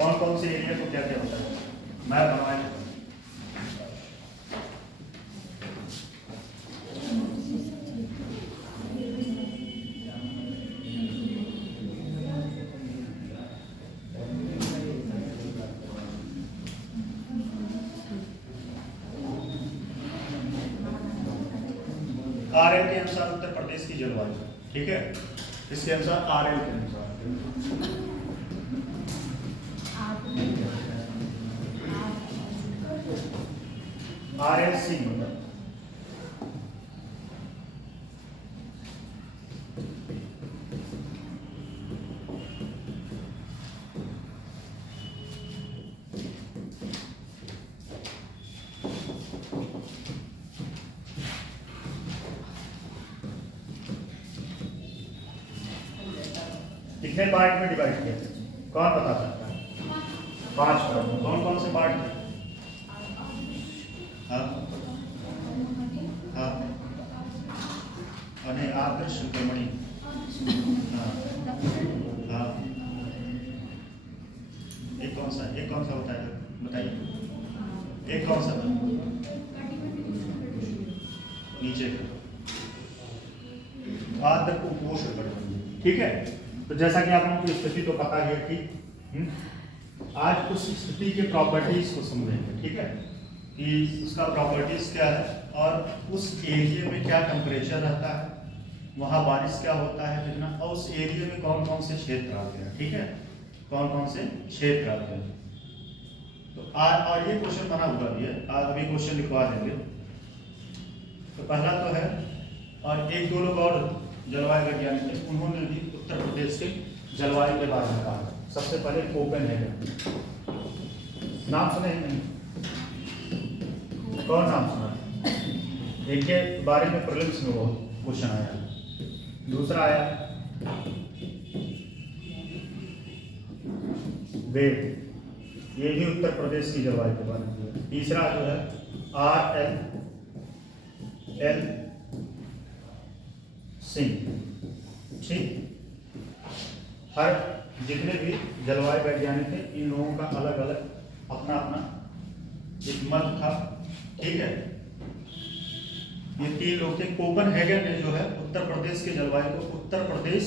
कौन कौन से एरिया को क्या क्या होता है मैं बनवाया। आरएल के अनुसार उत्तर प्रदेश की जलवायु, ठीक है, इसके अनुसार आरएल के अनुसार RLC मतलब कितने पार्ट में डिवाइड किया, कौन बता सकता है? 5 पार्ट। कौन कौन से पार्ट थे? आदर्श क्रमणी, एक कौन सा होता है बताइए, एक कौन सा नीचे का आद्र उपोष क्रमणी, ठीक है। तो जैसा कि आप लोगों को स्थिति तो पता है कि आज उस स्थिति के प्रॉपर्टीज को समझेंगे, ठीक है, कि उसका प्रॉपर्टीज क्या है और उस एरिया में क्या टेम्परेचर रहता है, वहाँ बारिश क्या होता है कितना, और उस एरिया में कौन कौन से क्षेत्र आते हैं, ठीक है, कौन कौन से क्षेत्र आते हैं। तो आज और ये क्वेश्चन बना हुआ भी है, आज अभी क्वेश्चन लिखवा देंगे। तो पहला तो है, और एक दो लोग और जलवायु वैज्ञानिक थे, उन्होंने भी उत्तर प्रदेश के जलवायु के बारे में कहा। सबसे पहले कोपेनहेगन, नाम सुने नहीं? कौन नाम सुना? एक के बारे में प्रीलिम्स में वो क्वेश्चन आया। दूसरा आया वेद, ये भी उत्तर प्रदेश की जलवायु के बारे में। तीसरा जो है RLL सिंह, ठीक। हर जितने भी जलवायु वैज्ञानिक थे, इन लोगों का अलग अलग अपना अपना एक मत था, ठीक है। ये 3 लोग थे। कोपेनहेगन ने जो है उत्तर प्रदेश के जलवायु को उत्तर प्रदेश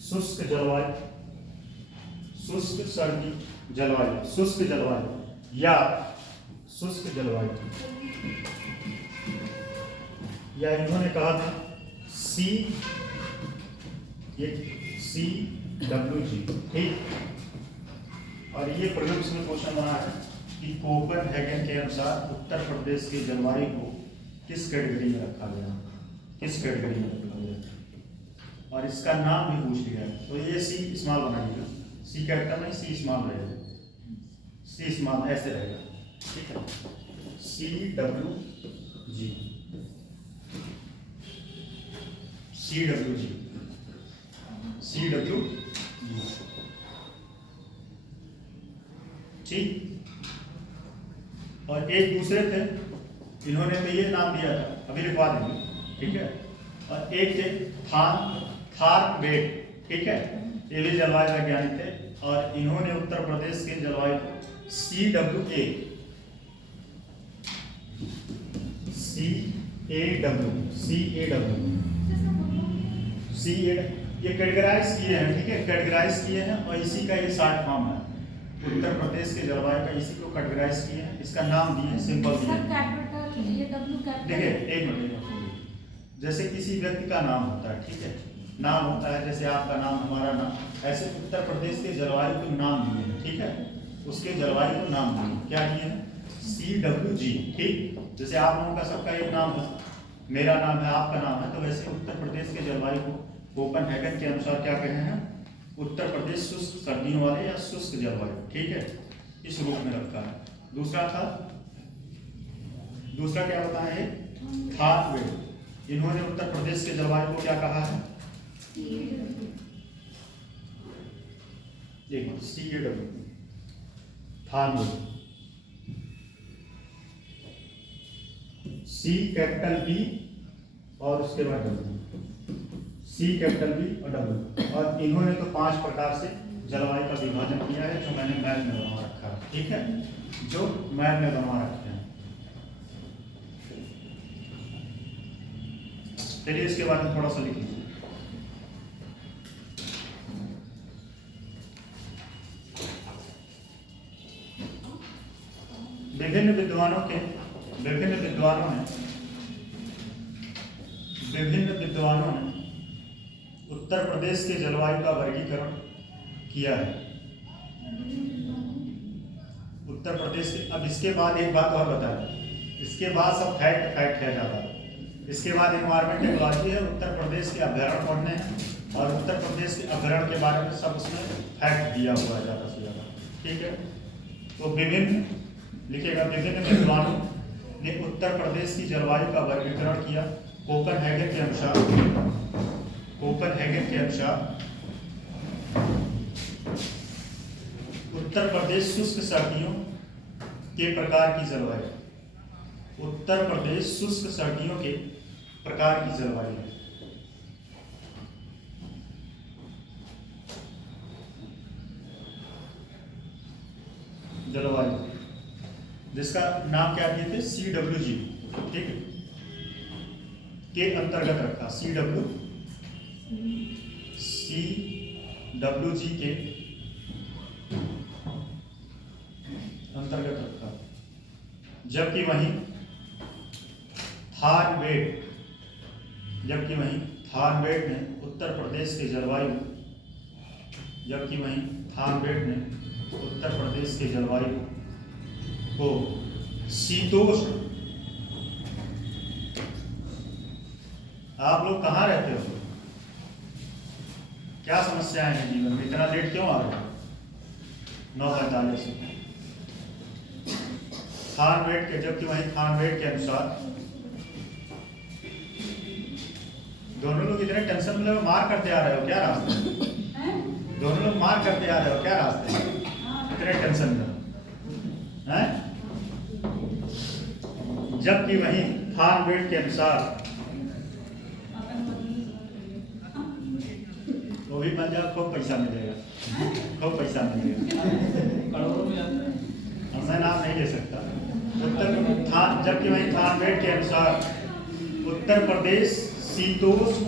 शुष्क जलवायु, शुष्क सर्दी जलवायु, शुष्क जलवायु या शुष्क जलवायु, या इन्होंने कहा था CWG, ठीक। और ये प्रीलिम्स में क्वेश्चन बना है कि कोपेनहेगन के अनुसार उत्तर प्रदेश की जलवायु को किस कैटेगरी में रखा गया, किस कैटेगरी में रखा गया, और इसका नाम भी पूछ लिया है। तो ये C स्मॉल बनाइएगा, C कैपिटल नहीं, C स्मॉल रहेगा, C स्मॉल ऐसे रहेगा, ठीक है। CWG, ठीक। और एक दूसरे थे, इन्होंने तो ये नाम दिया था, अभी लिखवा देंगे, ठीक है। और एक थे थारवेट, ठीक है, ये भी जलवायु वैज्ञानिक थे, और इन्होंने उत्तर प्रदेश के जलवायु को ये कैटेगराइज किए हैं, ठीक है, कैटेगराइज किए हैं और इसी का ये शॉर्ट फॉर्म है। उत्तर प्रदेश के जलवायु का इसी को कैटेगराइज किए हैं, इसका नाम दिए हैं, सिंपल दिए हैं। देखिए एक मिनट, जैसे किसी व्यक्ति का नाम होता है, ठीक है, नाम होता है, जैसे आपका नाम, हमारा नाम, ऐसे उत्तर प्रदेश के जलवायु को नाम दिए हैं, ठीक है, उसके जलवायु को नाम दिए, क्या दिए हैं, CWG, ठीक। जैसे आप लोगों का सबका एक नाम है, मेरा नाम है, आपका नाम है, तो वैसे उत्तर प्रदेश के जलवायु को कोपेनहेगन के अनुसार क्या कह रहे हैं, उत्तर प्रदेश शुष्क सर्दियों वाले या शुष्क जलवायु, ठीक है, इस रूप में रखा है। दूसरा क्या बताया है, थारवेड। इन्होंने उत्तर प्रदेश के जलवायु को क्या कहा है, CAW, थारवेड, C कैपिटल B और उसके बाद W, C कैपिटल B और W। और इन्होंने तो 5 प्रकार से जलवायु का विभाजन किया है, जो मैंने मैप में बना रखा है, ठीक है, जो मैप में बना रखे हैं। चलिए इसके बारे में थोड़ा सा लिख लीजिए। विभिन्न विद्वानों ने उत्तर प्रदेश के जलवायु का वर्गीकरण किया है। उत्तर प्रदेश के, अब इसके बाद एक बात और बता दें, इसके बाद सब फैक्ट है ज़्यादा। इसके बाद एनवायरमेंट टेक्नोलॉजी है, उत्तर प्रदेश के अभ्यारण्य पढ़ने हैं, और उत्तर प्रदेश के अभ्यारण्य के बारे में सब उसमें फैक्ट दिया हुआ है ज़्यादा से ज़्यादा, ठीक है। तो विभिन्न विद्वानों ने उत्तर प्रदेश की जलवायु का वर्गीकरण किया। कोपेनहेगन के अनुसार उत्तर प्रदेश शुष्क सर्दियों के प्रकार की जलवायु, उत्तर प्रदेश शुष्क सर्दियों के प्रकार की जलवायु, जिसका नाम क्या दिए थे, CWG, ठीक है, के अंतर्गत रखा, CWG के अंतर्गत रखा। जबकि वहीं थारवेड ने उत्तर प्रदेश के जलवायु को शीतोष्ण। आप लोग कहाँ रहते हो, क्या समस्याएं हैं जीवन में, इतना लेट क्यों आ रहे हो? 9:45। जबकि वहीं थारवेड के अनुसार, दोनों लोग इतने टेंशन में मार करते आ रहे हो क्या रास्ते? दोनों लोग मार करते आ रहे हो क्या रास्ते, इतने टेंशन में हैं? जबकि वहीं थारवेड के अनुसार, वो भी बन जाओ, खूब पैसा मिलेगा, मैं नाम नहीं ले सकता। जबकि वहीं थारवेड के अनुसार उत्तर प्रदेश शीतोष्ण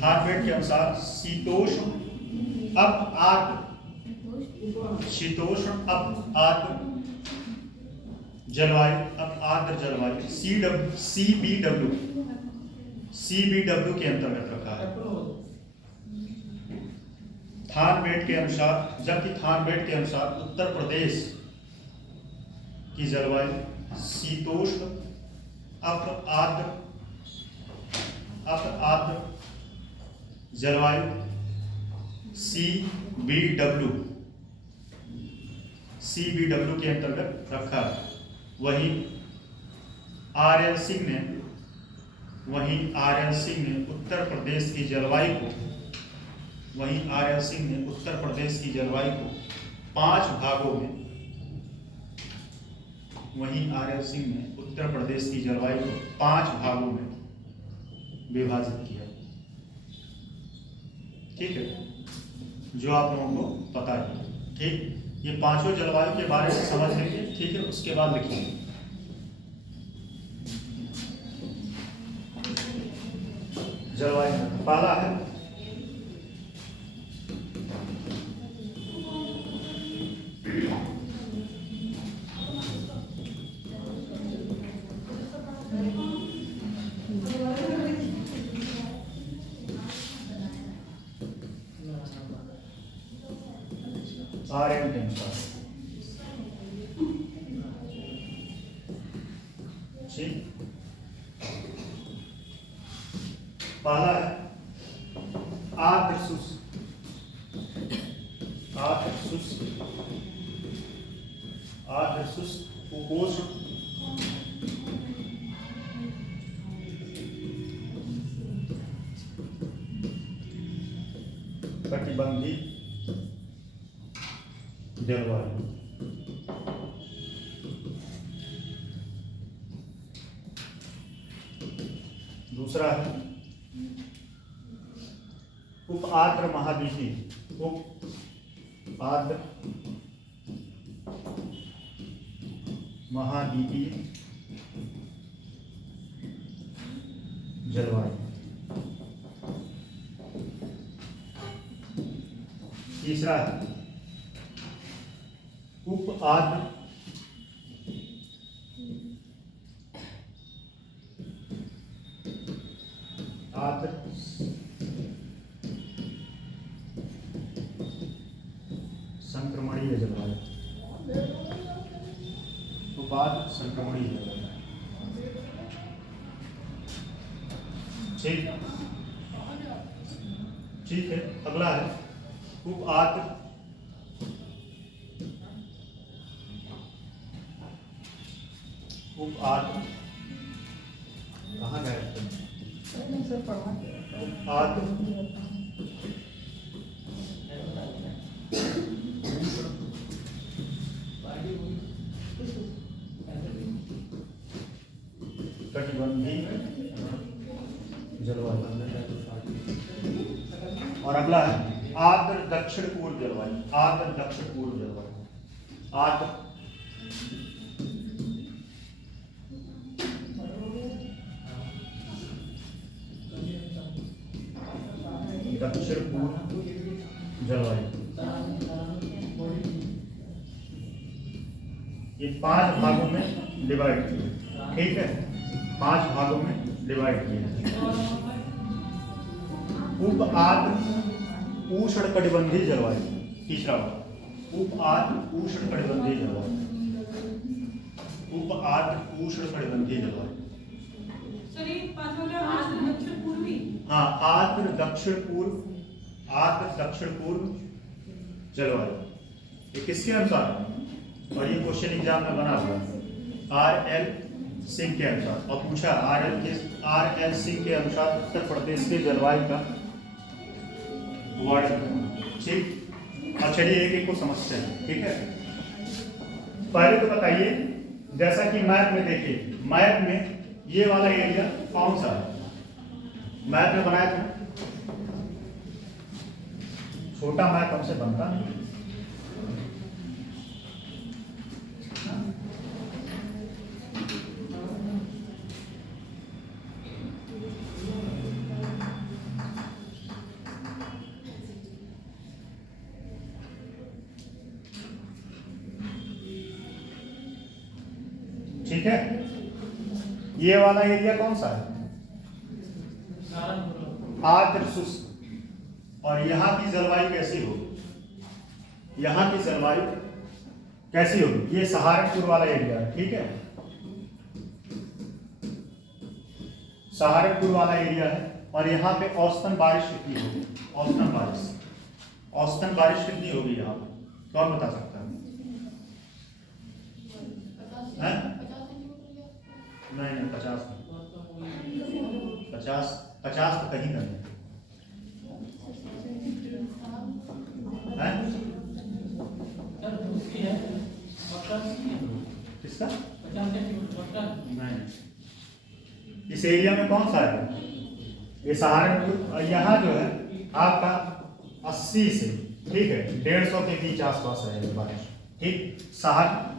थारवेड के अनुसार शीतोष्ण अब आर्द्र जलवायु CBW के अंतर्गत रखा है। थारवेड के अनुसार, जबकि थारवेड के अनुसार उत्तर प्रदेश की जलवायु शीतोष्ण अप आर्द्र जलवायु CBW के अंतर्गत रखा। वहीं RL सिंह ने उत्तर प्रदेश की जलवायु को 5 भागों में, विभाजित किया, ठीक है, जो आप लोगों को पता है, ठीक। ये 5 जलवायु के बारे में समझ लेंगे, ठीक है, उसके बाद लिखिए। जलवायु पहला है RM के अनुसार, ठीक। पहला है आर्द्र शुष्क, उपोष्ण कटिबंधी जलवायु। दूसरा है उप आर्द्र महाद्वीपीय, उप आर्द्र महाद्वीपीय जलवायु। तीसरा है उप आर्द्र संक्रमणीय जलवायु, उपाद संक्रमणीय जलवायु, ठीक है। अगला है उप आर्द्र कहाँ गए आर्द्र कटिबंधी जलवायु। और अगला है आर्द्र दक्षिण पूर्व जलवायु, आर्द्र दक्षिण पूर्व जलवायु, आर्द्र दक्षिण पूर्व जलवायु। ये 5 भागों में डिवाइड किए, ठीक है, 5 भागों में डिवाइड किए। उप आर्द्र उष्ण कटिबंधीय जलवायु, तीसरा उप आर्द्र उष्ण कटिबंधीय जलवायु, उप आर्द्र उष्ण कटिबंधीय जलवायु। हाँ, आर्द्र दक्षिण पूर्व, आर्द्र दक्षिण पूर्व जलवायु। ये किसके अनुसार है? और ये क्वेश्चन एग्जाम में बना हुआ RL सिंह के अनुसार, और पूछा RL सिंह के अनुसार उत्तर प्रदेश के जलवायु का वर्णन, ठीक। अब चलिए एक एक को समझते हैं, ठीक है। पहले तो बताइए, जैसा कि मैप में देखिए, मैप में ये वाला एरिया कौन सा है? मैप में बनाया था, छोटा मैप हमसे बनता नहीं। ठीक है, ये वाला एरिया कौन सा है? आर्द्र शुष्क। और यहाँ की जलवायु कैसी होगी? यहाँ की जलवायु कैसी होगी? ये सहारनपुर वाला एरिया है, ठीक है, सहारनपुर वाला एरिया है। और यहाँ पे औसतन बारिश कितनी होगी? औसतन बारिश कितनी होगी यहाँ पे? कौन बता सकता है? नहीं 50 तो कहीं नहीं है। किसका? नहीं, इस एरिया में कौन सा है? ये सहारनपुर। यहाँ जो है आपका 80 से, ठीक है, 150 के बीच आसपास रहेगा बारिश, ठीक।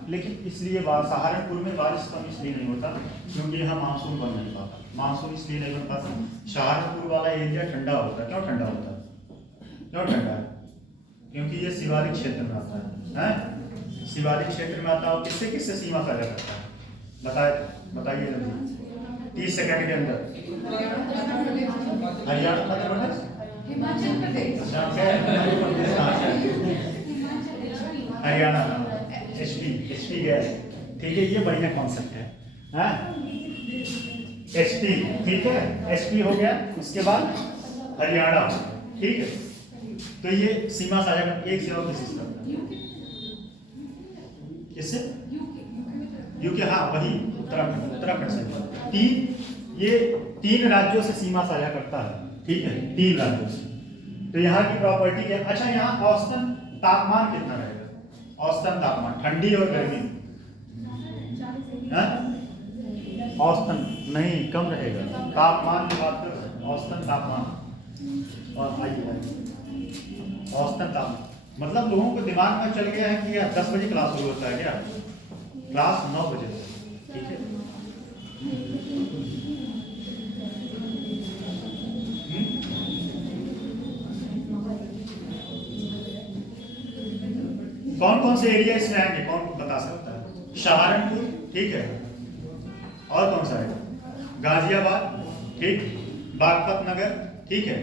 लेकिन इसलिए सहारनपुर में बारिश कम इसलिए नहीं होता क्योंकि यहाँ मानसून बन नहीं पाता। मानसून इसलिए नहीं बन पाता, सहारनपुर वाला एरिया ठंडा होता है। क्यों ठंडा होता है? क्यों ठंडा है? क्योंकि ये शिवालिक क्षेत्र में आता है, शिवालिक क्षेत्र में आता है। किससे किससे सीमा साझा करता है? बताइए जल्दी, 30 सेकंड के अंदर। हरियाणा, मध्य प्रदेश, हिमाचल प्रदेश, हरियाणा, एचपी गया। ठीक है, ये बढ़िया कॉन्सेप्ट है। एचपी, ठीक है, एचपी हो गया। उसके बाद हरियाणा, ठीक है। तो ये सीमा साझा कर एक से और किसी से करता है? किससे? यूके, हाँ वही, उत्तराखंड से। ये 3 राज्यों से सीमा साझा करता है, ठीक है, 3 राज्यों से। तो यहाँ की प्रॉपर्टी है। अच्छा, यहाँ औसतन तापमान कितना रहेगा? औसतन तापमान, ठंडी और गर्मी, औसतन नहीं, कम रहेगा। तापमान की बात कर, औसतन तापमान। और औसतन तापमान मतलब लोगों को दिमाग में चल गया है कि यार 10 बजे क्लास शुरू होता है क्या? क्लास 9 बजे, ठीक है। कौन कौन से एरिया इसमें आएंगे? कौन बता सकता है? सहारनपुर, ठीक है, और कौन सा है? गाजियाबाद, ठीक, बागपत नगर, ठीक है,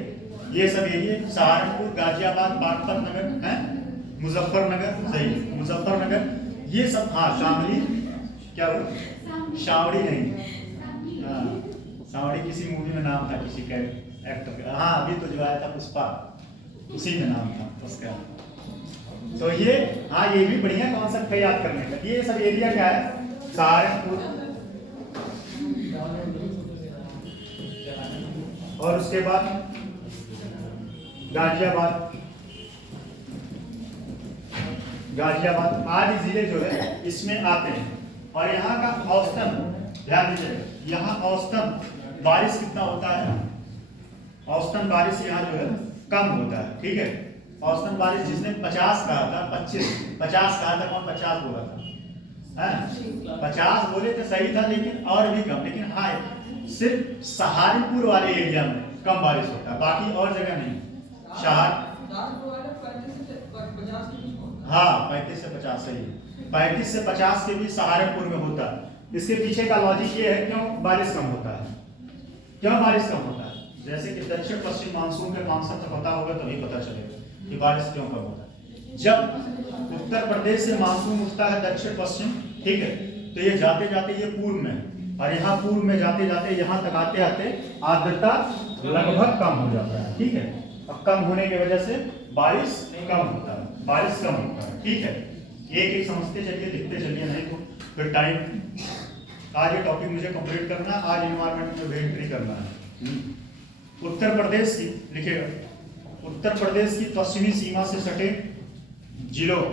ये सब एरिया। सहारनपुर, गाजियाबाद, बागपत नगर है, मुजफ्फरनगर, सही, मुजफ्फरनगर, ये सब। हाँ, शामली, क्या वो? शावड़ी नहीं, शावड़ी किसी मूवी में नाम था, किसी का एक्टर का। हाँ, अभी तो जो आया था पुष्पा, उसी में नाम था उसका। तो ये, हाँ, ये भी बढ़िया कॉन्सेप्ट है याद करने का। ये सब एरिया क्या है? सहारनपुर, और उसके बाद गाजियाबाद, आदि जिले जो है इसमें आते हैं। और यहाँ का औसतन, ध्यान दीजिए, यहाँ औसतन बारिश कितना होता है? औसतन बारिश यहाँ जो है कम होता है, ठीक है। औसतन बारिश, जिसने 50 कहा था, 50 कहा था, कौन 50 बोला था? 50 बोले तो सही था, लेकिन और भी कम। लेकिन हाँ, सिर्फ सहारनपुर वाले एरिया में कम बारिश होता है, बाकी और जगह नहीं। हाँ, 35 से 50, सही है, 35 से 50 के बीच सहारनपुर में होता है। इसके पीछे का लॉजिक ये है, क्यों बारिश कम होता है? क्यों बारिश कम होता है? जैसे कि दक्षिण पश्चिम मानसून के कॉन्सेप्ट पता होगा तभी पता चलेगा कि बारिश क्यों कम होता है। जब उत्तर प्रदेश से मानसून उठता है दक्षिण पश्चिम, ठीक है, तो ये जाते जाते ये पूर्व में, और यहाँ पूर्व में जाते जाते यहाँ तक आते आते आर्द्रता लगभग कम हो जाता है, ठीक है। और कम होने की वजह से बारिश कम होता है, ठीक है। एक एक समझते चलिए, लिखते चलिए, नहीं तो फिर टाइम। आज ये टॉपिक मुझे कंप्लीट करना, आज एनवायरमेंट में एंट्री करना है। उत्तर प्रदेश की, लिखिएगा, उत्तर प्रदेश की पश्चिमी सीमा से सटे जिलों,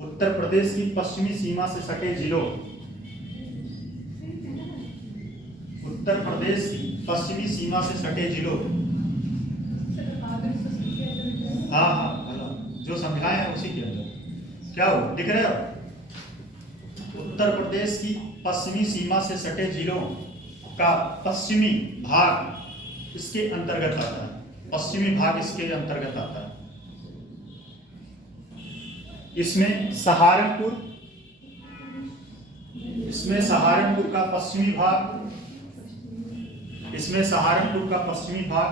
उत्तर प्रदेश की पश्चिमी सीमा से सटे जिलों, उत्तर प्रदेश की पश्चिमी सीमा से सटे जिलों। हाँ, जो समझाए हैं उसी के अंदर क्या हो, लिख रहे हो? उत्तर प्रदेश की पश्चिमी सीमा से सटे जिलों का पश्चिमी भाग इसके अंतर्गत आता है, पश्चिमी भाग इसके अंतर्गत आता है। इसमें सहारनपुर का पश्चिमी भाग, इसमें सहारनपुर का पश्चिमी भाग,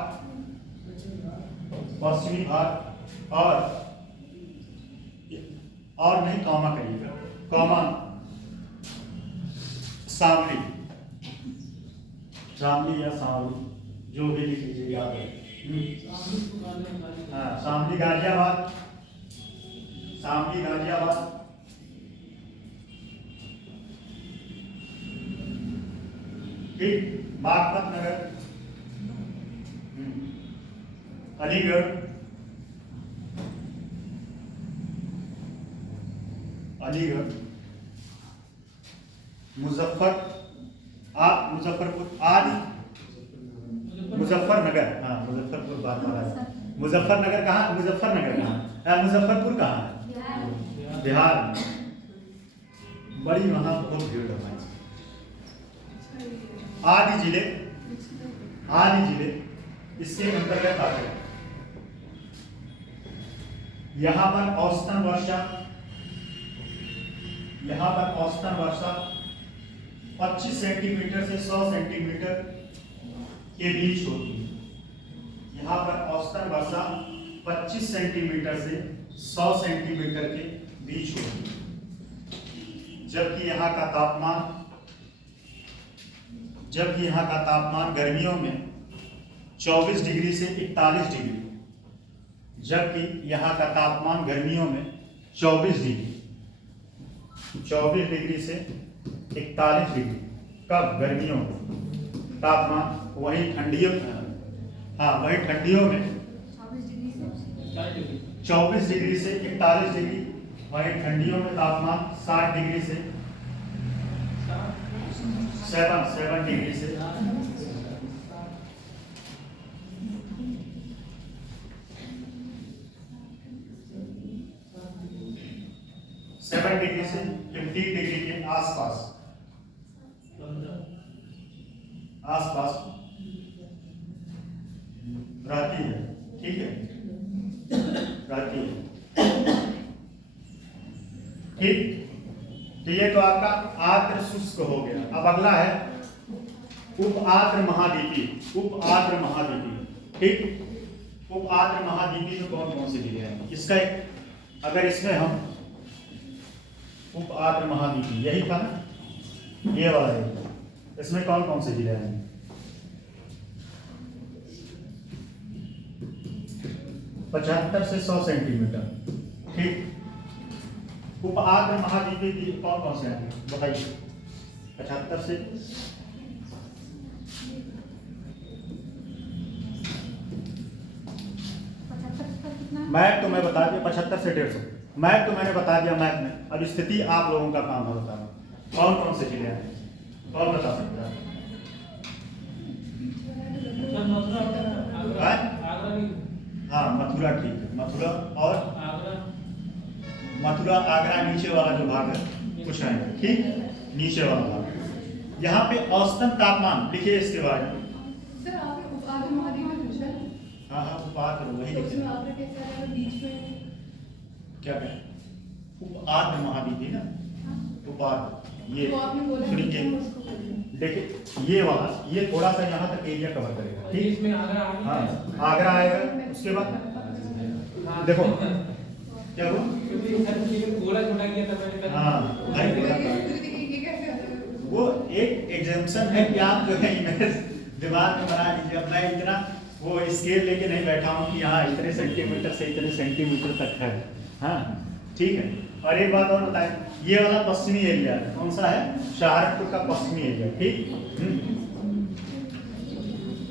और नहीं, कॉमा करिएगा, कॉमा शामली या शामली, जो भी लिख लीजिए, याद है। हाँ, शामली गाजियाबाद, ठीक, बागपत नगर, अलीगढ़, मुजफ्फरपुर आदि, मुजफ्फरनगर, हाँ, मुजफ्फरपुर बात आ रहा है। मुजफ्फरनगर कहाँ? मुजफ्फरपुर कहाँ है? बिहार में, बड़ी वहां बहुत भीड़ है भाई। आदि जिले इसके अंतर्गत आते हैं। यहाँ पर औसतन वर्षा 25 सेंटीमीटर से 100 सेंटीमीटर के बीच होती है। यहाँ पर औसतन वर्षा 25 सेंटीमीटर से 100 सेंटीमीटर के बीच होती है। जबकि यहाँ का तापमान गर्मियों में 24 डिग्री से 41 डिग्री, जबकि यहाँ का तापमान गर्मियों में 24 डिग्री से 41 डिग्री कब गर्मियों में तापमान, वही ठंडियों में 24 डिग्री से 41 डिग्री, वही ठंडियों में तापमान 60 डिग्री से 7 डिग्री से 7 डिग्री से 15 डिग्री के आसपास रहती है। ठीक है, रहती है। ठीक, तो ये तो आपका आर्द्र शुष्क हो गया। अब अगला है उप आर्द्र महाद्वीपीय। ठीक, उप आर्द्र महाद्वीपीय में कौन कौन से जिले हैं? इसका एक, अगर इसमें हम उप आर्द्र महाद्वीपीय यही था ना, ये वाला है, इसमें कौन कौन से जिले हैं? 75 से 100 सेंटीमीटर। ठीक, उप आर्द्र महाद्वीपीय कौन कौन से हैं बताइए? 75 से मैप तो मैं बता दिया, 75 से 150। मैप तो मैंने बता दिया मैप में। अब स्थिति आप लोगों का काम है बताना कौन कौन से जिले हैं, कौन बता सकता है? हाँ, मथुरा। ठीक है, मथुरा और मथुरा आगरा नीचे वाला जो भाग है कुछ है। ठीक, नीचे वाला भाग। यहाँ पे औसतन तापमान लिखिए इसके बारे में। हाँ, उपार्द्र वही लिखिए। क्या कहें? उप आर्द्र महाद्वीपीय ना, उपार्द्र। ये सुनिए, देखिए ये वाला, ये थोड़ा सा यहाँ तक एरिया कवर करेगा। ठीक, इसमें हाँ, आगरा आएगा। उसके बाद देखो क्या हुआ, हाँ भाई, वो एक एग्जाम्पशन है कि आप जो है इमेज दिमाग में बना लीजिए। अब मैं इतना वो स्केल लेके नहीं बैठा हूँ कि यहाँ इतने सेंटीमीटर से इतने सेंटीमीटर तक है। हाँ, ठीक है। और एक बात और बताएं, ये वाला पश्चिमी एरिया है, कौन सा है? सहारनपुर का पश्चिमी एरिया। ठीक,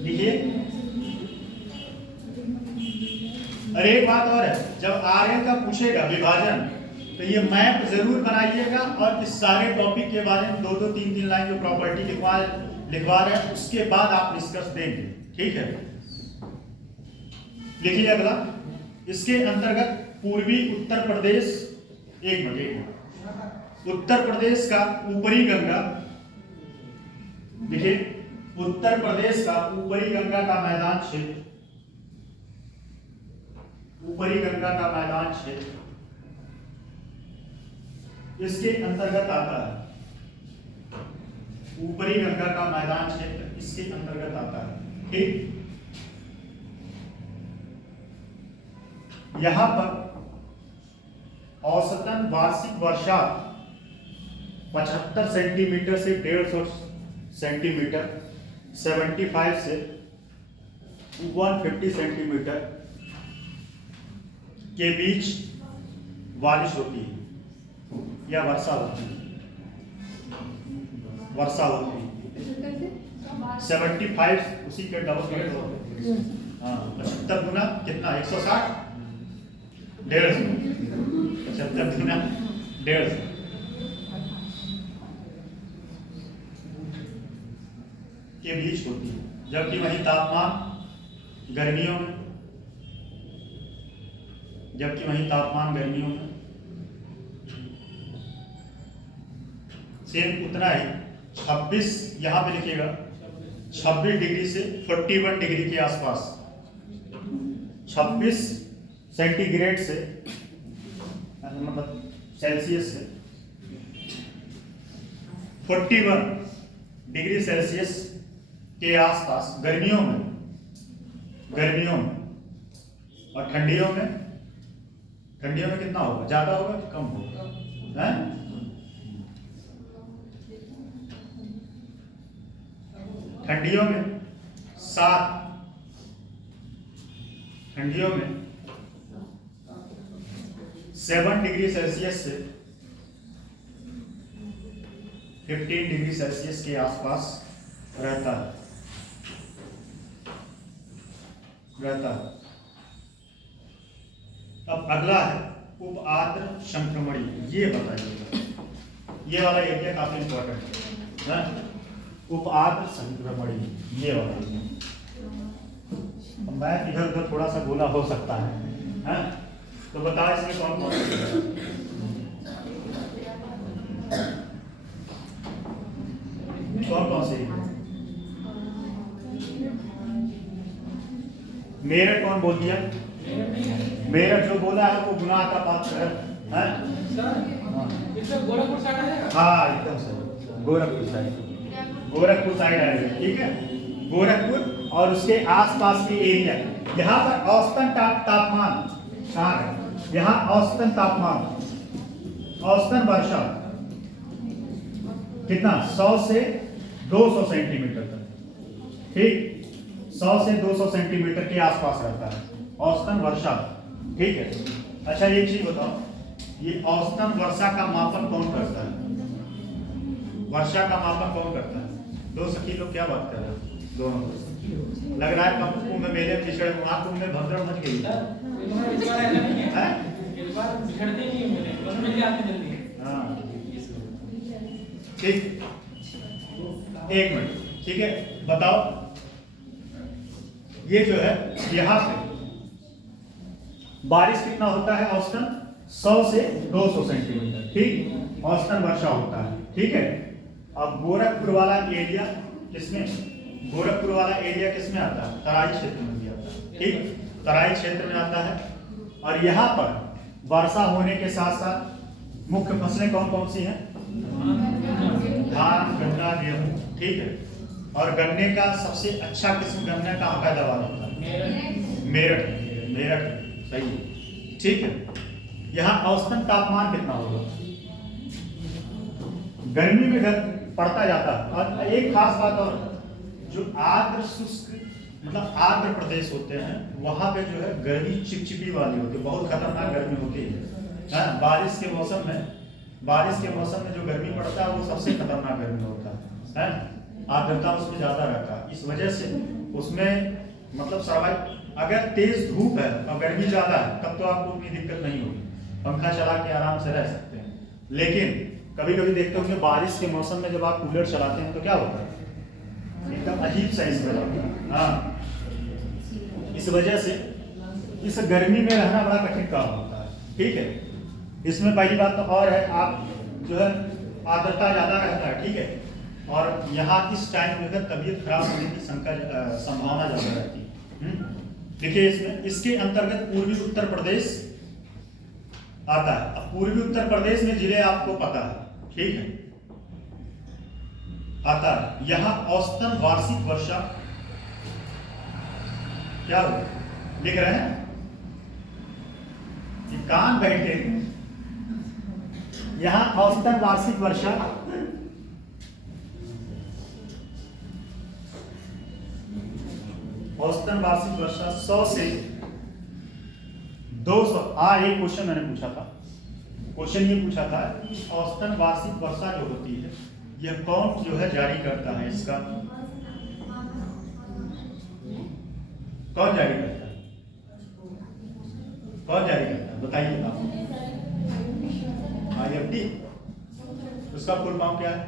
देखिए। और एक बात और है, जब आर्यन का पूछेगा विभाजन तो ये मैप जरूर बनाइएगा और इस सारे टॉपिक के बारे में 2-2, 3-3 लाइन जो प्रॉपर्टी लिखवा रहे हैं उसके बाद आप निष्कर्ष देंगे। ठीक है, लिखिए अगला। इसके अंतर्गत पूर्वी उत्तर प्रदेश, एक मिनट, उत्तर प्रदेश का ऊपरी गंगा, देखिए उत्तर प्रदेश का ऊपरी गंगा का मैदान क्षेत्र, इसके अंतर्गत आता है। ऊपरी गंगा का मैदान क्षेत्र इसके अंतर्गत आता है। ठीक, यहां पर औसतन वार्षिक वर्षा 75 सेंटीमीटर से 150 सेंटीमीटर, 75 से 150 सेंटीमीटर के बीच बारिश होती है या वर्षा होती है। 75 उसी के डबल होते हैं। हाँ, 75 गुना कितना? 160, 150, 75 गुना 150 के बीच होती है। जबकि वही तापमान गर्मियों में 40 सेम उतना ही 26 यहाँ पे लिखिएगा 26 डिग्री से 41 डिग्री के आसपास, 26 सेंटीग्रेड से मतलब सेल्सियस से 41 डिग्री सेल्सियस के आसपास गर्मियों में और ठंडियों में कितना होगा, ज्यादा होगा कि कम होगा है? ठंडियों में 7 डिग्री सेल्सियस से 15 डिग्री सेल्सियस के आसपास रहता है। अब अगला है उप आर्द्र संक्रमणीय। ये बताइएगा, ये वाला एरिया काफी इंपॉर्टेंट है। उप आर्द्र संक्रमणीय ये वाला, मैं इधर उधर थोड़ा सा गोला हो सकता है? तो बताओ इसमें कौन कौन से मेरठ कौन बोल दिया? मेरठ जो बोला है वो गुनाह का पात्र है। गोरखपुर साइड आएगा। हाँ एकदम सही, गोरखपुर साइड आएगा। ठीक है, गोरखपुर और उसके आसपास के एरिया। यहाँ पर औसतन तापमान कहाँ है? यहाँ औसतन तापमान, औसतन वर्षा कितना? 100 से 200 सेंटीमीटर तक। ठीक, 100 से 200 सेंटीमीटर के आसपास रहता है औसतन वर्षा। ठीक है, अच्छा एक चीज बताओ, ये औसतन वर्षा का मापन कौन करता है? वर्षा का मापन कौन करता है? दो सखी लोग क्या बात कर रहे हैं? दोनों लग रहा है कम कुंभ मेले पिछड़े महाकुंभ में भद्र मच गई है। ठीक, एक मिनट। ठीक है, बताओ ये जो है यहां पे बारिश कितना होता है? औसतन 100 से 200 सेंटीमीटर। ठीक, औसतन वर्षा होता है। ठीक है, अब गोरखपुर वाला एरिया किसमें आता है? तराई क्षेत्र में भी आता है। ठीक, तराई क्षेत्र में आता है। और यहाँ पर वर्षा होने के साथ साथ मुख्य फसलें कौन कौन सी हैं? धान, गन्ना, गेहूं। ठीक है, और गन्ने का सबसे अच्छा किस्म गन्ने का पैदावार होता है मेरठ। सही है। ठीक है, यहाँ औसतन तापमान कितना होगा? गर्मी में पड़ता जाता है। और एक खास बात और, जो आर्द्र शुष्क मतलब आर्द्र प्रदेश होते हैं वहां पे जो है गर्मी चिपचिपी वाली होती है, बहुत खतरनाक गर्मी होती है। बारिश के मौसम में जो गर्मी पड़ता है वो सबसे खतरनाक गर्मी होता है। आर्द्रता उसमें ज्यादा रहता है, इस वजह से उसमें मतलब सर्वाइव। अगर तेज धूप है और गर्मी ज्यादा है तब तो आपको उतनी दिक्कत नहीं होगी, पंखा चला के आराम से रह सकते हैं। लेकिन कभी कभी देखते होंगे बारिश के मौसम में जब आप कूलर चलाते हैं तो क्या होता है? एकदम अजीब सा स्मेल आता है। हाँ, इस वजह से इस गर्मी में रहना बड़ा कठिन काम होता है। ठीक है, इसमें पहली बात तो और है, आप जो है आर्द्रता ज्यादा रहता है। ठीक है, और यहाँ इस टाइम जो है तबीयत खराब होने की संभावना ज्यादा रहती है। देखिए इसमें इसके अंतर्गत पूर्वी उत्तर प्रदेश आता है। अब पूर्वी उत्तर प्रदेश में जिले आपको पता है। ठीक है, आता है। यहाँ औसतन वार्षिक वर्षा क्या हो लिख रहे हैं? कान बैठे। यहाँ औसतन वार्षिक वर्षा औसतन वार्षिक वर्षा 100 से 200। हाँ, एक क्वेश्चन मैंने पूछा था, क्वेश्चन ये पूछा था कि औसतन वार्षिक वर्षा जो होती है यह कौन जो है जारी करता है? इसका कौन जारी करता है? कौन जारी करता है बताइए आप। IMD, उसका फुल फॉर्म क्या है?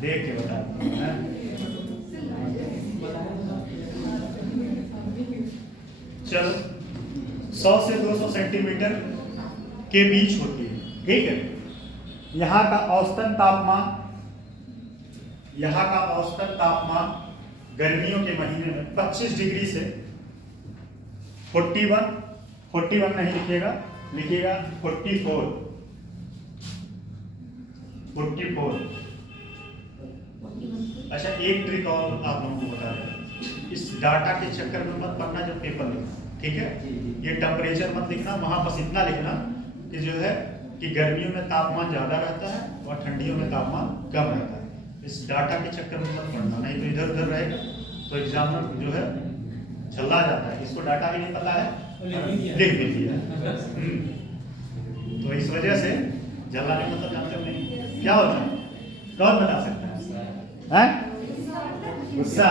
देख के बता। चलो, 100 से 200 सेंटीमीटर के बीच होती है। ठीक है। यहाँ का औसतन तापमान गर्मियों के महीने में 25 डिग्री से 41 नहीं लिखिएगा 44। अच्छा, एक ट्रिक और आप लोगों को बता दें, इस डाटा के चक्कर में मत पड़ना जब पेपर लिखना, ठीक है। ये टेम्परेचर मत लिखना, वहां बस इतना लिखना कि जो है कि गर्मियों में तापमान ज्यादा रहता है और ठंडियों में तापमान कम रहता है। इस डाटा के चक्कर में मत पड़ना, नहीं तो इधर उधर रहेगा तो एग्जामिनर जो है छल्ला जाता है। इसको डाटा भी नहीं पता है, लिख भी दिया। तो इस वजह से जलाने मतलब जानते हो नहीं क्या होता है, कौन बता सकता है? गुस्सा।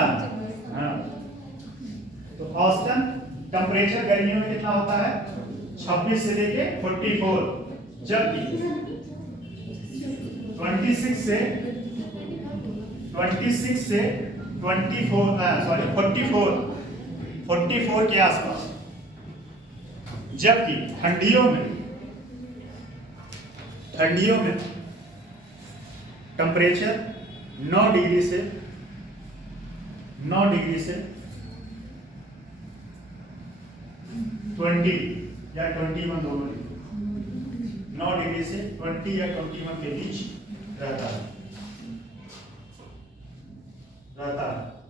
हाँ, तो औसतन टेम्परेचर गर्मियों में कितना होता है? 26 से लेके 44, जबकि 26 से 44 के आसपास। जबकि ठंडियों में टेम्परेचर 9 डिग्री से 20 या 21 दोनों, 9 डिग्री से 20 या 21 के बीच रहता है,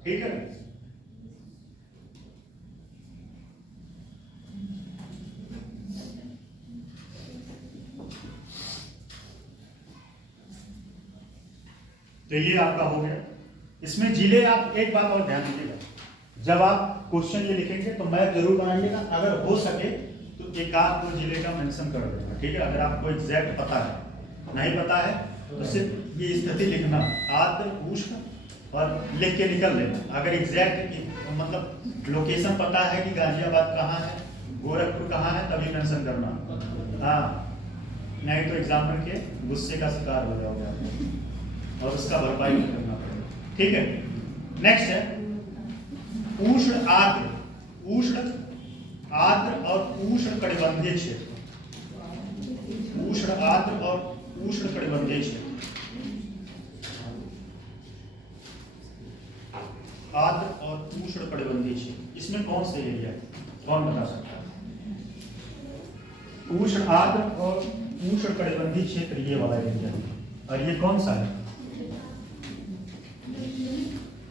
ठीक है। तो ये आपका हो गया। इसमें जिले आप एक बात और ध्यान दीजिएगा, जब आप क्वेश्चन ये लिखेंगे तो मैप जरूर बनाइएगा, अगर हो सके तो एक आध 2 जिले का मेंशन कर देना, ठीक है। अगर आपको एग्जैक्ट पता है, नहीं पता है तो सिर्फ ये स्थिति लिखना, आर्द्र उष्ण, और लिख के निकल लेना। अगर एग्जैक्ट मतलब लोकेशन पता है कि गाजियाबाद कहाँ है, गोरखपुर कहाँ है, तभी मेंशन करना। हाँ, नहीं तो एग्जामिनर के गुस्से का शिकार हो जाओगे आप और उसका भरपाई करना पड़ेगा, ठीक है। नेक्स्ट है उष्ण आर्द्र और उष्ण कटिबंधीय क्षेत्र। उष्ण आर्द्र और उष्ण कटिबंधीय क्षेत्र। आर्द्र और उष्ण कटिबंधीय क्षेत्र, इसमें कौन से एरिया है, कौन बता सकता है? उष्ण आर्द्र और उष्ण कटिबंधीय क्षेत्र ये वाला एरिया है, और ये कौन सा है?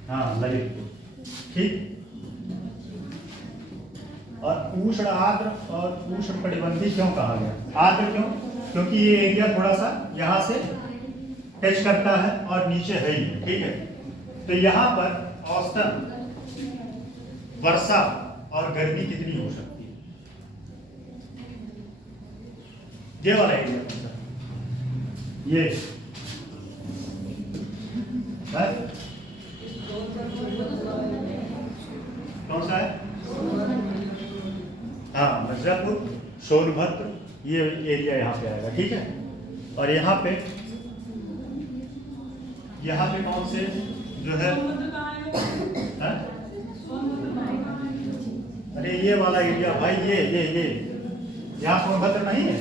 हाँ, ललितपुर, ठीक। और उष्ण आर्द्र और उष्ण कटिबंधीय क्यों कहा गया? आर्द्र क्यों? क्योंकि ये एरिया थोड़ा सा यहाँ से टच करता है और नीचे है ही, ठीक है। तो यहाँ पर औसतन वर्षा और गर्मी कितनी हो सकती है? ये वाला एरिया कौन सा? ये कौन सा है? हाँ, मिर्जापुर, सोनभद्र, ये एरिया यहाँ पे आएगा, ठीक है। और यहाँ पे कौन से जो है? अरे ये वाला एरिया भाई, ये यहाँ सोनभद्र नहीं है।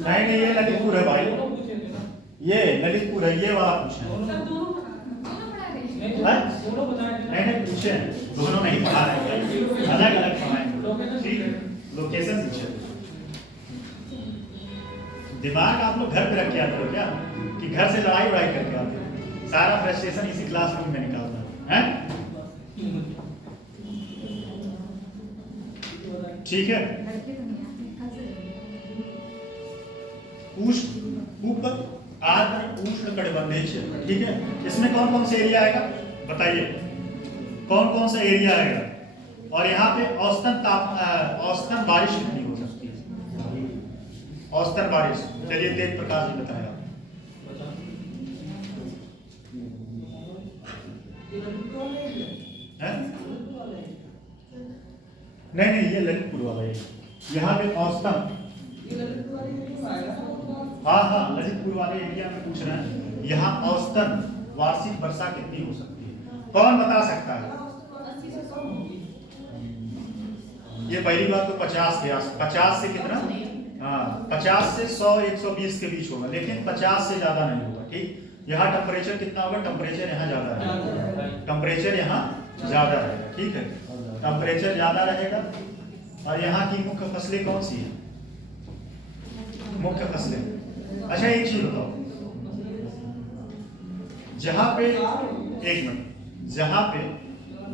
नहीं, ये ललितपुर है भाई, ये ललितपुर है, ये वाला पूछे। नहीं पूछे, दोनों नहीं पढ़ा रहे, अलग अलग पढ़ाएंगे, ठीक है। लोकेशन पूछे। दिमाग आप लोग घर पे रख के आते हो क्या, कि घर से लड़ाई करके आते हो? सारा फ्रस्ट्रेशन इसी क्लासरूम में निकालता है, ठीक है। उष्ण आर्द्र उष्ण कटिबंधीय क्षेत्र, ठीक है। इसमें कौन कौन से एरिया आएगा बताइए, कौन कौन सा एरिया आएगा? और यहाँ पे औसतन बारिश कितनी हो सकती है? औसतन बारिश, चलिए तेज प्रकाश जी बताएगा। नहीं, ये ललितपुर वाला है। यहाँ पे औसतन, हाँ, ललितपुर वाले एरिया में पूछ रहे हैं, यहाँ औसतन वार्षिक वर्षा कितनी हो सकती है? कौन बता सकता है? ये पहली बात तो 50 से कितना? हाँ, 50 से 100 120 के बीच होगा, लेकिन 50 से ज्यादा नहीं होगा। ठीक, यहाँ टेम्परेचर कितना होगा? टेम्परेचर यहाँ ज्यादा रहेगा, टेम्परेचर यहाँ ज्यादा रहेगा। ठीक है, टेम्परेचर ज्यादा रहेगा। और यहाँ की मुख्य फसलें कौन सी है? मुख्य फसलें, अच्छा एक चीज बताओ, जहां पे, एक मिनट, जहां पे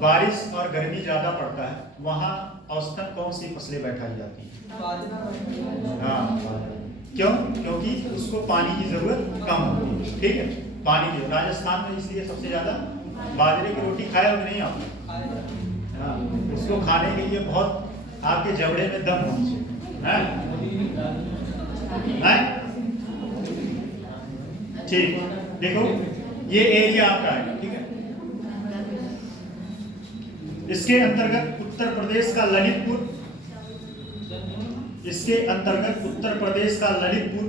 बारिश और गर्मी ज्यादा पड़ता है वहां औसतन कौन सी फसलें बैठाई जाती हैं? हाँ, क्यों? क्योंकि उसको पानी की जरूरत कम होती है। ठीक है, पानी की, राजस्थान में इसलिए सबसे ज्यादा बाजरे की रोटी खाए हो नहीं आप? हाँ, उसको खाने के लिए बहुत आपके जबड़े में दम होनी चाहिए। ठीक, देखो ये एरिया आपका है। ठीक है, इसके अंतर्गत उत्तर प्रदेश का ललितपुर, इसके अंतर्गत उत्तर प्रदेश का ललितपुर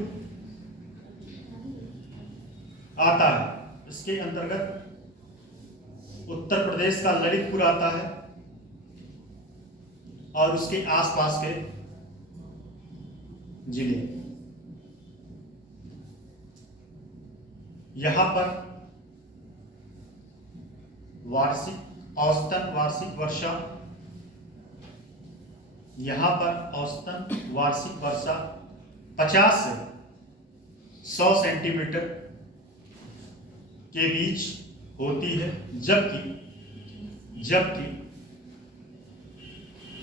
आता है। इसके अंतर्गत उत्तर प्रदेश का ललितपुर आता है और उसके आसपास के जिले। यहां पर औसतन वार्षिक वर्षा, यहां पर औसतन वार्षिक वर्षा 50 से 100 सेंटीमीटर के बीच होती है,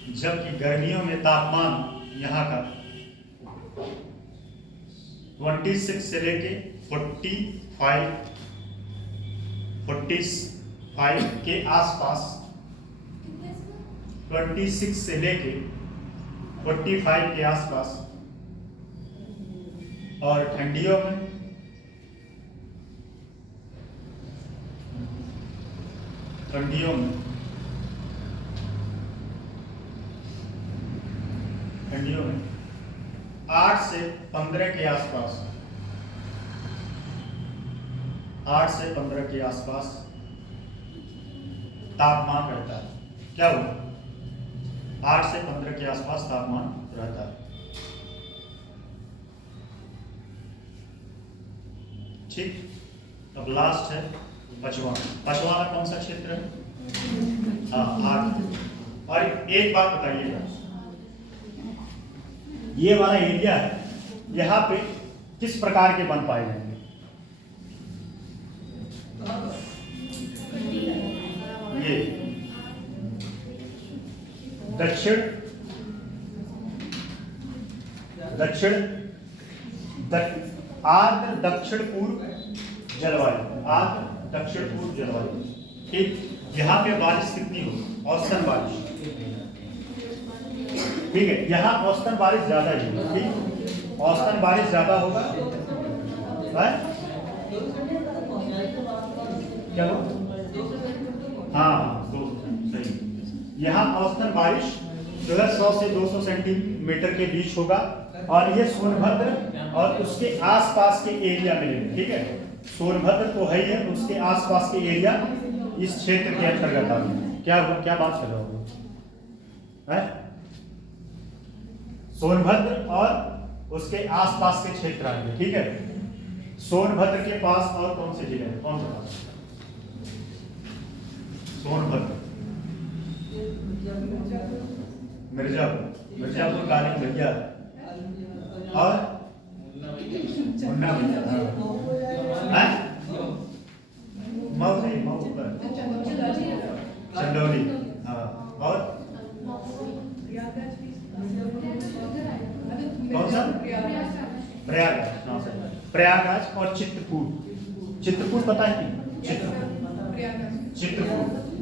जबकि गर्मियों में तापमान यहाँ का 26 से लेके 45 के आसपास, 26 से लेके 45 के आसपास, और ठंडियों में ठंडियों में 8 से 15 के आसपास, 8 से 15 के आसपास तापमान रहता है। क्या हुआ? 8 से 15 के आसपास तापमान रहता है। ठीक, अब लास्ट है पचवाना कौन सा क्षेत्र है? हाँ, 8। और एक बात बताइएगा, ये वाला एरिया है, यहाँ पे किस प्रकार के वन पाए जाएंगे? ये आर्द्र दक्षिण पूर्व जलवायु। ठीक, यहाँ पे बारिश कितनी हो? औसतन बारिश। ठीक है, यहाँ औसतन बारिश ज्यादा ही होगी। ठीक, औसतन बारिश ज्यादा होगा। क्या हो? हाँ, 2 सही। यहाँ औसतन बारिश जो है 100 से 200 सेंटीमीटर के बीच होगा, और ये सोनभद्र और उसके आसपास के एरिया में। ठीक है, सोनभद्र तो है ही है, उसके आसपास के एरिया इस क्षेत्र के अंतर्गत आते हैं। क्या बात कर रहे हो? सोनभद्र और उसके आसपास के क्षेत्र आएंगे। ठीक है, सोनभद्र के पास और कौन से जिले हैं? कौन सा पास? सोनभद्र, मिर्जापुर कालीन भैया और मुन्ना भैया। मऊ चंदौली। हाँ, और कौन सा? प्रयागराज और चित्रकूट पता है कि?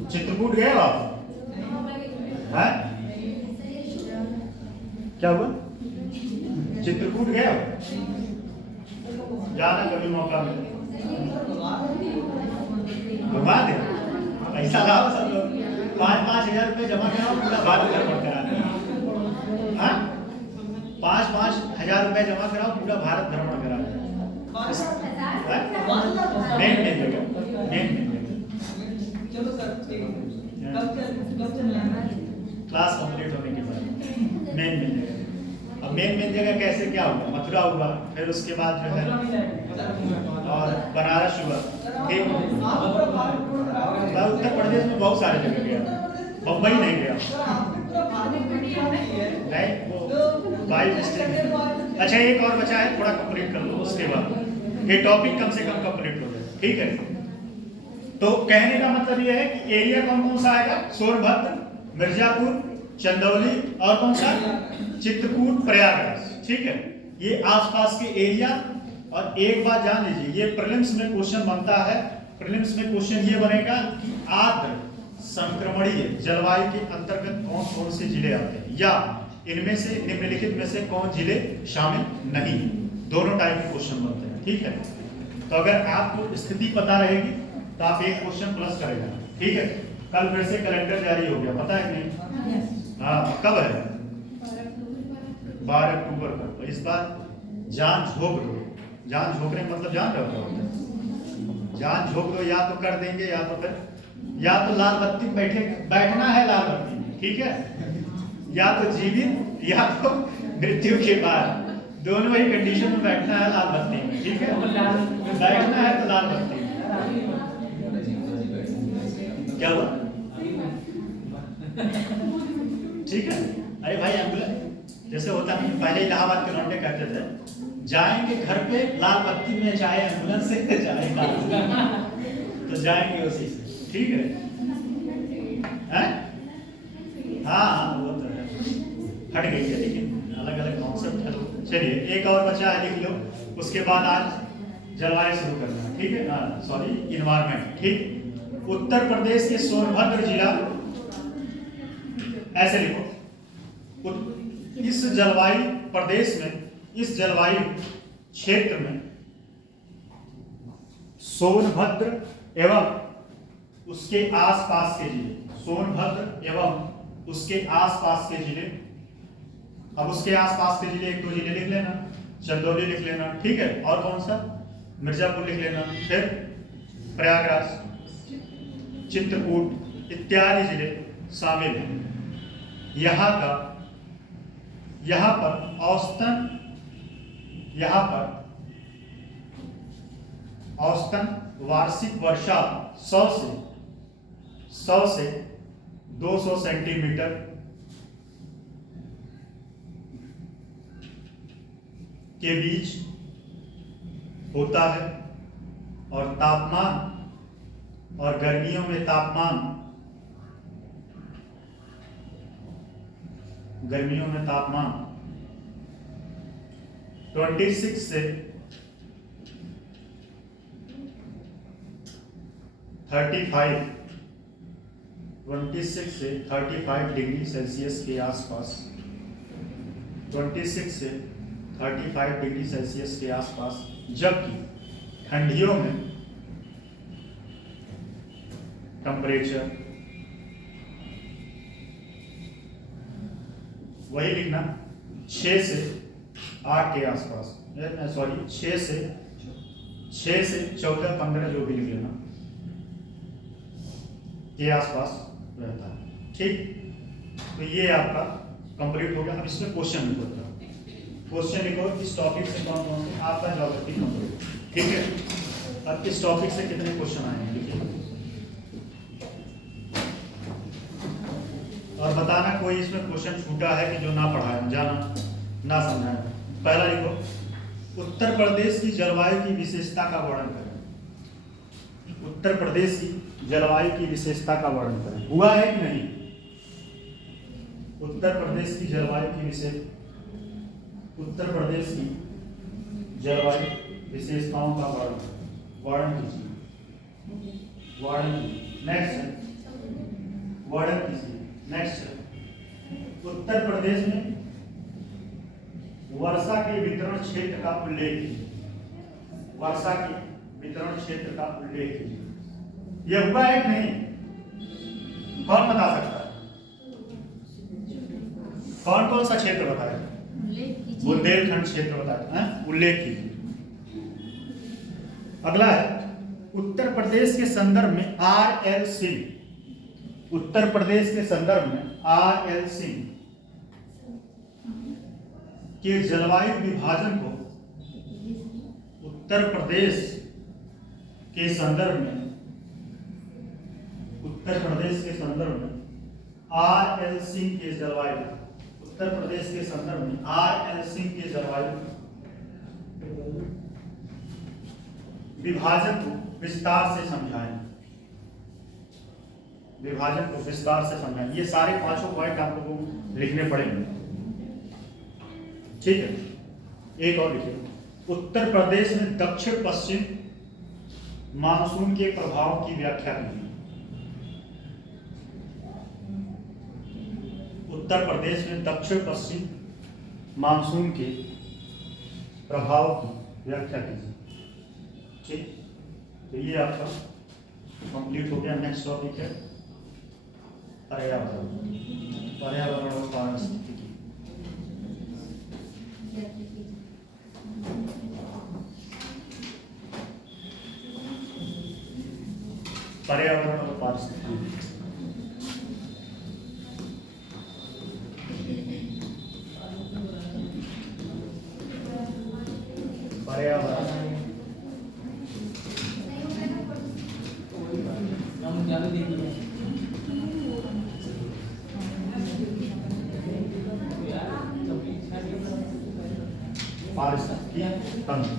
चित्रकूट गए आप? क्या हुआ? चित्रकूट गए हो? जाना कभी मौका मिले घुमा दे। ऐसा लाओ सब लोग 5-5 हजार रुपये जमा कराओ, पूरा भारत भ्रमण करा। हाँ, 5-5 हजार रुपये जमा कराओ, पूरा भारत भ्रमण करा। क्लास कंप्लीट होने के बाद मेन मिल जाएगा। अब मेन मेन जगह कैसे क्या हुआ, मथुरा हुआ, फिर उसके बाद जो है और बनारस हुआ, ठीक। मैं उत्तर प्रदेश में बहुत सारे जगह गया, बम्बई नहीं गया, नहीं वो बाई मिस्टेक। अच्छा एक और बचा है, थोड़ा कंप्लीट कर लो, उसके बाद ये टॉपिक कम से कम कंप्लीट हो जाए, ठीक है। तो कहने का मतलब ये है कि एरिया कौन कौन सा आएगा, सोनभद्र, मिर्जापुर, चंदौली और कौन सा, चित्रकूट, प्रयागराज, ठीक है। ये आसपास के एरिया। और एक बात जान लीजिए, ये प्रीलिम्स में क्वेश्चन बनता है, प्रीलिम्स में क्वेश्चन ये बनेगा कि आर्द्र संक्रमणीय जलवायु के अंतर्गत कौन कौन से जिले आते हैं, या इनमें से निम्नलिखित में से कौन जिले शामिल नहीं, दोनों टाइप के क्वेश्चन बनते हैं, ठीक है। तो अगर आपको स्थिति पता रहेगी तो आप एक क्वेश्चन प्लस करेगा, ठीक है। कल फिर से कैलेंडर जारी हो गया, पता है कि नहीं? हाँ, कब है? 12 अक्टूबर को। तो इस बार जान झोंक दो, जान झोंकने मतलब जान रहे हो, जान झोंक दो, या तो कर देंगे या तो फिर, या तो लाल बत्ती बैठना है लाल बत्ती में, ठीक है, या तो जीवित या तो मृत्यु के बाद, दोनों ही कंडीशन में बैठना है लाल बत्ती में, ठीक है। बैठना है तो लाल बत्ती में। क्या हुआ? ठीक है। अरे भाई एम्बुलेंस जैसे होता है, पहले इलाहाबाद के लौंडे कहते थे जाएंगे घर पे लाल बत्ती में, चाहे एम्बुलेंस से चाहे तो जाएंगे उसी से, ठीक है, हैं? हाँ वो तो है, हट गई है, लेकिन अलग अलग कॉन्सेप्ट है। चलिए एक और बचा है, लिख लो, उसके बाद आज जलवायु शुरू करना है, ठीक है, सॉरी इन्वायरमेंट, ठीक। उत्तर प्रदेश के सोनभद्र जिला, ऐसे लिखो, इस जलवायु प्रदेश में, इस जलवायु क्षेत्र में सोनभद्र एवं उसके आसपास के जिले, सोनभद्र एवं उसके आसपास के जिले। अब उसके आसपास के जिले एक दो जिले लिख लेना, चंदौली लिख लेना, ठीक है, और कौन सा, मिर्जापुर लिख लेना, फिर प्रयागराज, चित्रकूट इत्यादि जिले शामिल हैं। यहाँ पर औसतन वार्षिक वर्षा 100 से 200 सेंटीमीटर के बीच होता है, और तापमान और गर्मियों में तापमान 26 से 35 डिग्री सेल्सियस के आसपास, 26 से 35 डिग्री सेल्सियस के आसपास, जबकि ठंडियों में टेम्परेचर वही लिखना 6 से 8 के आसपास, सॉरी 6 से 14-15 जो भी लिख लेना के आसपास रहता है, ठीक। तो ये आपका कंप्लीट हो गया। अब इसमें क्वेश्चन लिखो, इस टॉपिक से कौन कौन से आपका ज्योग्राफी कंप्लीट, ठीक है। अब इस टॉपिक से कितने क्वेश्चन आएंगे लिखिए, और बताना कोई इसमें क्वेश्चन छूटा है कि जो ना पढ़ा है, जाना ना समझा है। पहला लिखो, उत्तर प्रदेश की जलवायु की विशेषता का वर्णन करें। उत्तर प्रदेश की जलवायु की विशेषता का वर्णन करें। हुआ है कि नहीं? उत्तर प्रदेश की जलवायु की विशेषताओं का वर्णन कीजिए। नेक्स्ट उत्तर प्रदेश में वर्षा के वितरण क्षेत्र का उल्लेख कीजिए। यह हुआ है कि नहीं? कौन बता सकता है? कौन कौन सा क्षेत्र बताया? बुंदेलखंड क्षेत्र बताया, उल्लेख कीजिए। अगला है, उत्तर प्रदेश के संदर्भ में RL सिंह, के जलवायु विभाजन को उत्तर प्रदेश के संदर्भ में R.L. सिंह के जलवायु, उत्तर प्रदेश के संदर्भ में R.L. सिंह के जलवायु विभाजन को विस्तार से समझाएं। विभाजन को विस्तार से समझाएं। ये सारे पांचों पॉइंट आप लोगों को लिखने पड़ेंगे, ठीक है। एक और लिखिए, उत्तर प्रदेश में दक्षिण पश्चिम मानसून के प्रभाव की व्याख्या कीजिए। उत्तर प्रदेश में दक्षिण पश्चिम मानसून के प्रभाव की व्याख्या कीजिए, ठीक। तो ये आपका कंप्लीट हो गया। नेक्स्ट टॉपिक है पर्यावरण, पर्यावरण और पारिस्थितिकी। पर्यावरण और पारिस्थितिकी। पर्यावरण पारिस्थितिकी तंत्र।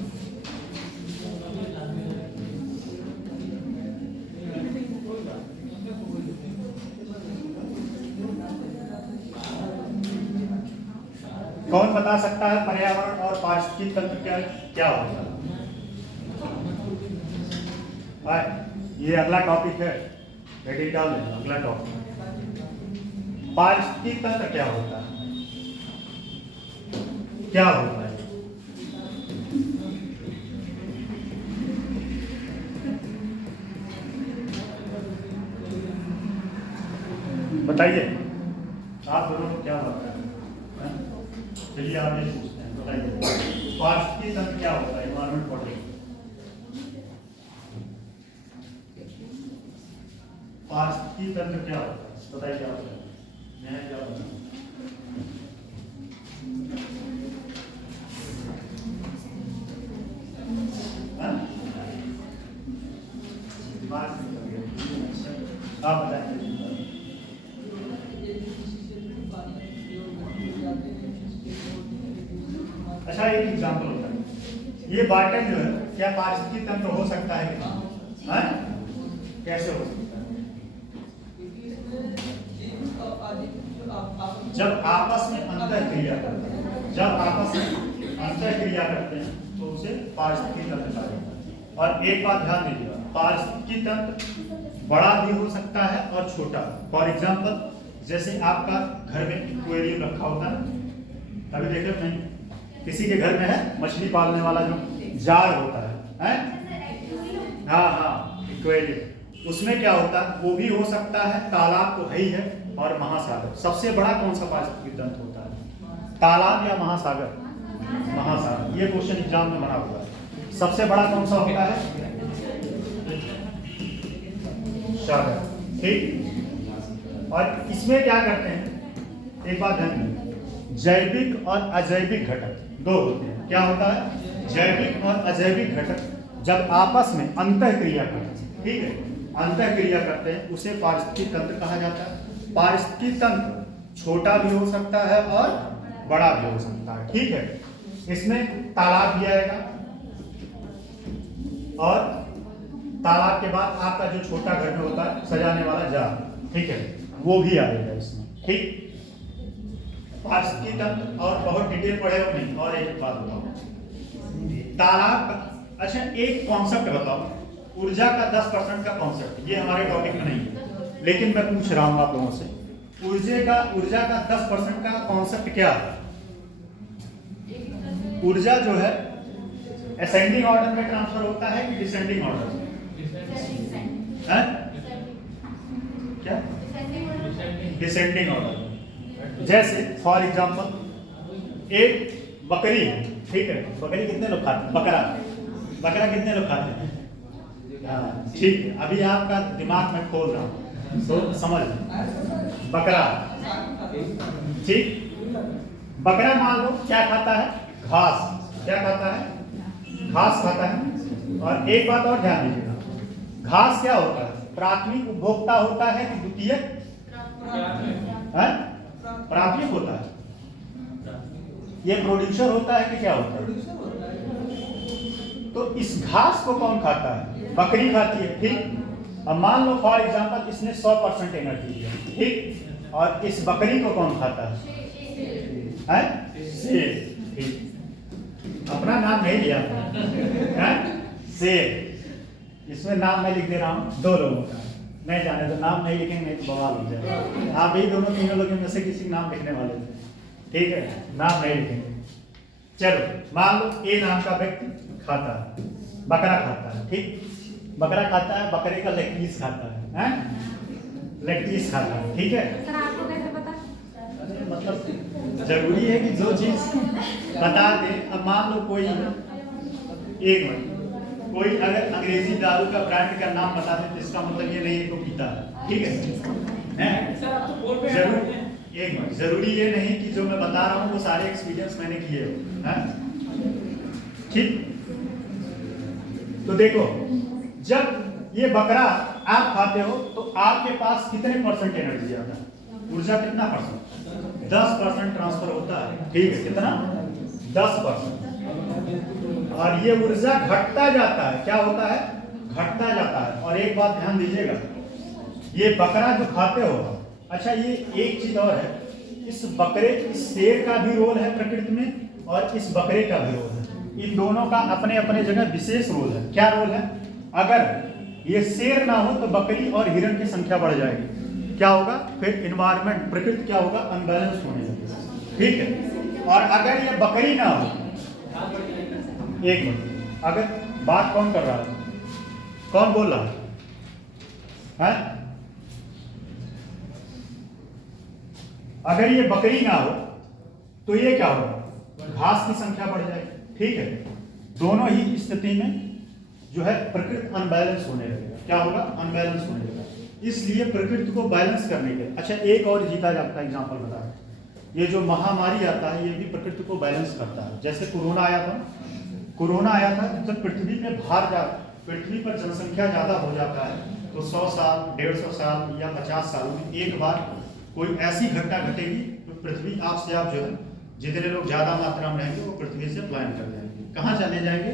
कौन बता सकता है पर्यावरण और पारिस्थितिकी तंत्र क्या होता है? ये अगला टॉपिक है, रेडी डाल लेना। अगला टॉपिक पारिस्थितिकी तंत्र क्या होता है? क्या होता है? बताइए आप दोनों को क्या होता है? चलिए आप ये पूछते हैं, बताइए पारिस्थितिकी तंत्र क्या होता है? Environment politics. पारिस्थितिकी तंत्र क्या होता है? बताइए क्या होता है? मैं क्या बताऊं? आप बताइए। अच्छा, एक एग्जाम्पल होता है, ये बॉटल जो है क्या पारिस्थितिकी तंत्र हो सकता है? हाँ? कैसे हो सकता है? जब आपस में अंतःक्रिया करते हैं, जब आपस में अंतःक्रिया करते हैं तो उसे पारिस्थितिकी तंत्र कहा जाता है। और एक बात ध्यान दीजिएगा, पारिस्थितिकी तंत्र बड़ा भी हो सकता है और छोटा। फॉर एग्जाम्पल, जैसे आपका घर में एक्वेरियम रखा होता है, कभी देखे नहीं? किसी के घर में है मछली पालने वाला जो जार होता है? हाँ हाँ, एक्वेरियम। उसमें क्या होता है? वो भी हो सकता है, तालाब तो है ही है, और महासागर। सबसे बड़ा कौन सा पारिस्थितिकी तंत्र होता है? तालाब या महासागर? महासागर। ये क्वेश्चन एग्जाम में बना हुआ है। सबसे बड़ा कौन सा होता है? सागर, ठीक। और इसमें क्या करते हैं, एक बात ध्यान दीजिए, जैविक और अजैविक घटक दो होते हैं। क्या होता है? जैविक और अजैविक घटक जब आपस में अंतःक्रिया करते हैं, ठीक है, अंतःक्रिया करते हैं, उसे पारिस्थितिकी तंत्र कहा जाता है। पारिस्थितिकी तंत्र छोटा भी हो सकता है और बड़ा भी हो सकता है, ठीक है। इसमें तालाब भी आएगा, और तालाब के बाद आपका जो छोटा घर में होता है सजाने वाला जार, ठीक है, वो भी आएगा इसमें, ठीक। पारिस्थितिकी तंत्र और बहुत डिटेल पढ़े हो नहीं। और एक बात बताओ, तालाब, अच्छा एक कॉन्सेप्ट बताओ, ऊर्जा का 10% का कॉन्सेप्ट, ये हमारे टॉपिक में नहीं है, लेकिन मैं पूछ रहा हूँ आप लोगों से, ऊर्जा का 10% का कॉन्सेप्ट क्या है? ऊर्जा जो है असेंडिंग ऑर्डर में ट्रांसफर होता है कि डिसेंडिंग ऑर्डर में? क्या? Descending order. जैसे फॉर एग्जांपल, एक बकरी है, ठीक है, बकरी कितने लोग खाते हैं? बकरा कितने लोग खाते हैं? हाँ, ठीक है। अभी आपका दिमाग में खोल रहा हूँ तो समझ, बकरा, ठीक, बकरा मान लो क्या खाता है, घास। क्या खाता है, घास खाता है। और एक बात और ध्यान दीजिएगा, घास क्या होता है, प्राथमिक उपभोक्ता होता है कि द्वितीयक? प्राथमिक होता है। ये प्रोड्यूसर होता है कि क्या होता है? तो इस घास को कौन खाता है, बकरी खाती है, ठीक। अब मान लो फॉर एग्जांपल इसने 100% एनर्जी दिया, ठीक, और इस बकरी को कौन खाता है, शेर, ठीक। अपना नाम नहीं लिया था, शेर। इसमें नाम मैं लिख दे रहा हूँ दो लोगों का, नहीं जाने तो नाम नहीं लिखेंगे, नहीं तो बवाल हो जाएगा। आप ही दोनों तीनों लोगों में से किसी नाम लिखने वाले थे, ठीक है, नाम नहीं लिखेंगे। चलो मान लो ए नाम का व्यक्ति खाता है, बकरा खाता है, ठीक। बकरा खाता है, बकरे का लेग पीस खाता है, लेग पीस खाता है, ठीक है। सर आपको कैसे पता? अरे मतलब जरूरी है कि जो चीज बता दे। अब मान लो कोई, एक मिनट, कोई अगर अंग्रेजी दारू का ब्रांड का नाम बता दे तो इसका मतलब ये नहीं है तो पीता है, ठीक है। जरूर, एक मिनट, जरूरी ये नहीं कि जो मैं बता रहा हूँ वो सारे एक्सपीरियंस मैंने किए हो, ठीक। तो देखो, जब ये बकरा आप खाते हो तो आपके पास कितने परसेंट एनर्जी आता है, ऊर्जा कितना परसेंट? 10% ट्रांसफर होता है, ठीक है। कितना? 10%। और ये ऊर्जा घटता जाता है, क्या होता है, घटता जाता है। और एक बात ध्यान दीजिएगा, ये बकरा जो खाते हो, अच्छा ये एक चीज और है, इस बकरे, इस शेर का भी रोल है प्रकृति में और इस बकरे का भी रोल है। इन दोनों का अपने अपने जगह विशेष रोल है। क्या रोल है? अगर ये शेर ना हो तो बकरी और हिरण की संख्या बढ़ जाएगी, क्या होगा फिर, इन्वायरमेंट, प्रकृति क्या होगा, अनबैलेंस होने लगेगा, ठीक है। और अगर ये बकरी ना हो, एक मिनट, अगर बात कौन कर रहा है, कौन बोल रहा है? अगर ये बकरी ना हो तो ये क्या होगा, घास की संख्या बढ़ जाएगी, ठीक है। दोनों ही स्थिति में जो है प्रकृति अनबैलेंस होने लगेगा, क्या होगा, अनबैलेंस होने लगेगा। इसलिए प्रकृति को बैलेंस करने के, अच्छा एक और जीता जाता है एग्जांपल बता रहे, ये जो महामारी आता है ये भी प्रकृति को बैलेंस करता है। जैसे कोरोना आया था, कोरोना आया था जब पृथ्वी पे भार जा, पृथ्वी पर जनसंख्या ज्यादा हो जाता है तो 100 साल, 150 साल या 50 साल में एक बार कोई ऐसी घटना घटेगी तो पृथ्वी आपसे आप जो है, जितने लोग ज्यादा मात्रा में रहेंगे वो पृथ्वी से पलायन कर जाएंगे। कहाँ चले जाएंगे?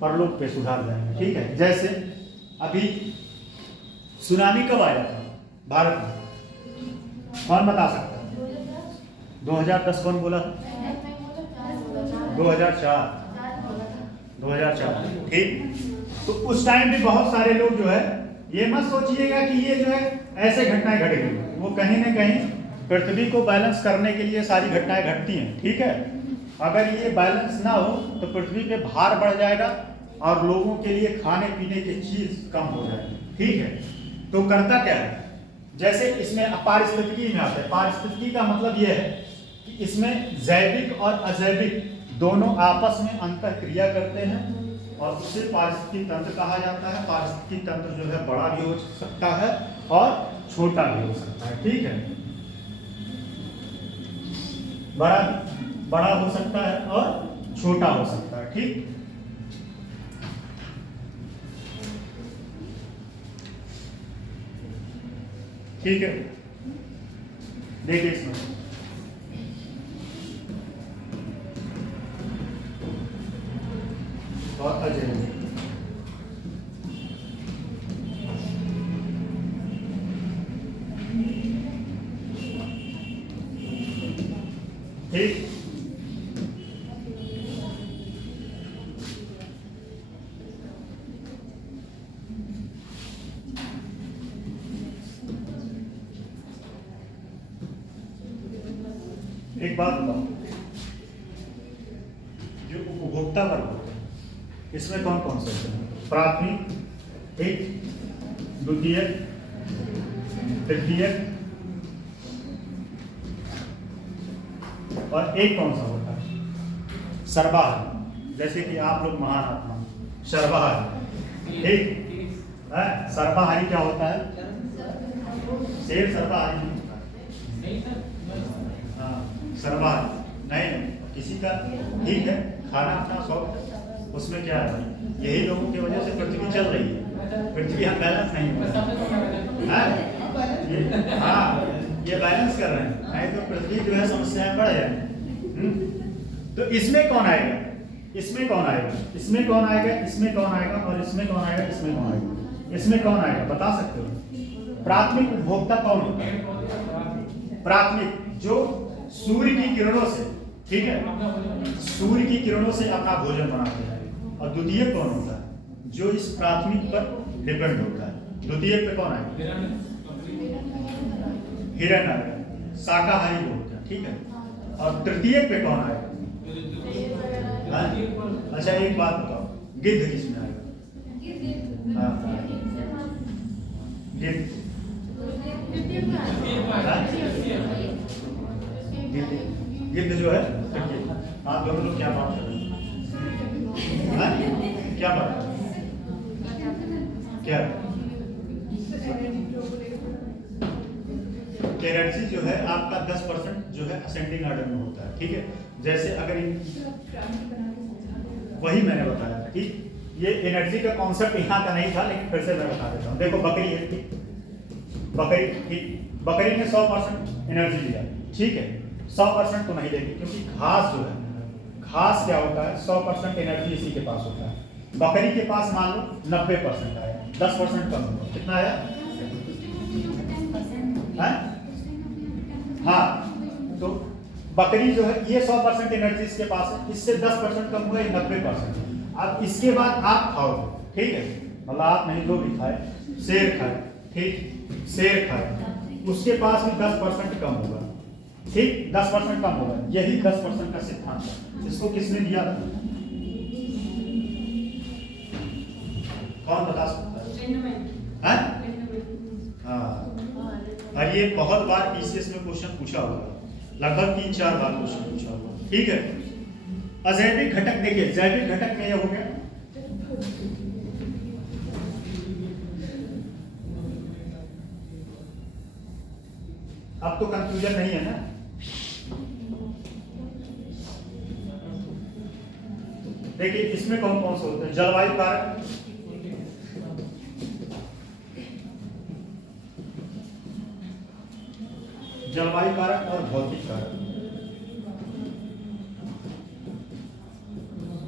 परलोक पे सुधार जाएंगे, ठीक है। जैसे अभी सुनामी कब आया था भारत में, कौन बता सकता है? 2010 कौन बोला? 2004, ठीक। तो उस टाइम भी बहुत सारे लोग जो है, ये मत सोचिएगा कि ये जो है ऐसे घटनाएं घटेगी, वो कहीं ना कहीं पृथ्वी को बैलेंस करने के लिए सारी घटनाएं घटती हैं, ठीक है। अगर ये बैलेंस ना हो तो पृथ्वी पे भार बढ़ जाएगा और लोगों के लिए खाने पीने की चीज कम हो जाएगी, ठीक है। तो करता क्या है, जैसे इसमें पारिस्थितिकी में आता है, पारिस्थितिकी का मतलब यह है कि इसमें जैविक और अजैविक दोनों आपस में अंतःक्रिया करते हैं और उसे पारिस्थितिकी तंत्र कहा जाता है। पारिस्थितिकी तंत्र जो है बड़ा भी हो सकता है और छोटा भी हो सकता है, ठीक है। बड़ा हो सकता है और छोटा हो सकता है, ठीक। ठीक है, देखिए इसमें और अजय, ठीक। एक बात बताओ, जो उपभोक्ता वर्ग होते हैं इसमें कौन कौन से होते हैं? प्राथमिक, एक, द्वितीयक, तृतीयक और एक कौन सा होता है? सर्वाहारी। जैसे कि आप लोग महान आत्मा, सर्वाहारी, ठीक। सर्वाहारी क्या होता है? शेर सर्वाहारी नहीं होता है, हाँ सर्वाहारी। नहीं किसी का ठीक है, खाना अपना शौक है, उसमें क्या है भाई? यही लोगों की वजह से पृथ्वी चल रही है, पृथ्वी हम बैलेंस नहीं हो रहा है। हाँ ये बैलेंस कर रहे हैं, नहीं तो पृथ्वी जो है समस्याएं बढ़ जाए। तो इसमें कौन आएगा, इसमें कौन आएगा, इसमें कौन आएगा, इसमें कौन आएगा और इसमें कौन आएगा, इसमें कौन आएगा, इसमें कौन आएगा बता सकते हो? प्राथमिक उपभोक्ता कौन होता है? प्राथमिक जो सूर्य की किरणों से, ठीक है, सूर्य की किरणों से अपना भोजन बनाते हैं। और द्वितीय कौन होता है? जो इस प्राथमिक पर डिपेंड होता है। द्वितीय पे कौन आएगा? हिरण आएगा, शाकाहारी लोग होते हैं, ठीक है। और तृतीय पे कौन आएगा? अच्छा एक बात बताओ, गिद्ध किसमें आएगा? हाँ गिद्ध, गिद्ध जो है, आप दोनों लोग क्या बात कर रहे हैं? क्या बात क्या? एनर्जी जो है आपका 10% जो है असेंडिंग ऑर्डर में होता है, ठीक है। जैसे अगर वही मैंने बताया था, ठीक। ये एनर्जी का कॉन्सेप्ट यहाँ का नहीं था, लेकिन फिर से मैं बता देता हूँ। देखो बकरी है, ठीक, बकरी, ठीक, बकरी ने 100% एनर्जी लिया, ठीक है। 100% तो नहीं देगी, क्योंकि घास जो है, घास क्या होता है, 100% एनर्जी इसी के पास होता है। बकरी के पास मान लो 90% आया, 10% कम होगा, कितना आया? हाँ, तो बकरी जो है ये 100% एनर्जी इसके पास है, इससे 10% कम हुआ, ये 90%। अब इसके बाद आप खाओगे, ठीक है, मतलब आप नहीं, जो भी खाए, शेर खाए, ठीक, शेर खाए, उसके पास भी 10% कम होगा, ठीक, 10% कम होगा। यही 10% का सिद्धांत है। इसको किसने दिया था? कौन बता सकता है? हाँ, और ये बहुत बार पीसीएस में क्वेश्चन पूछा होगा, लगभग 3-4 बार क्वेश्चन पूछा होगा, ठीक है। अजैविक घटक देखिए, जैविक घटक में यह हो गया, अब तो कंफ्यूजन नहीं है ना। देखिए इसमें कौन कौन से होते हैं? जलवायु कारक, जलवायु कारक और भौतिक कारक।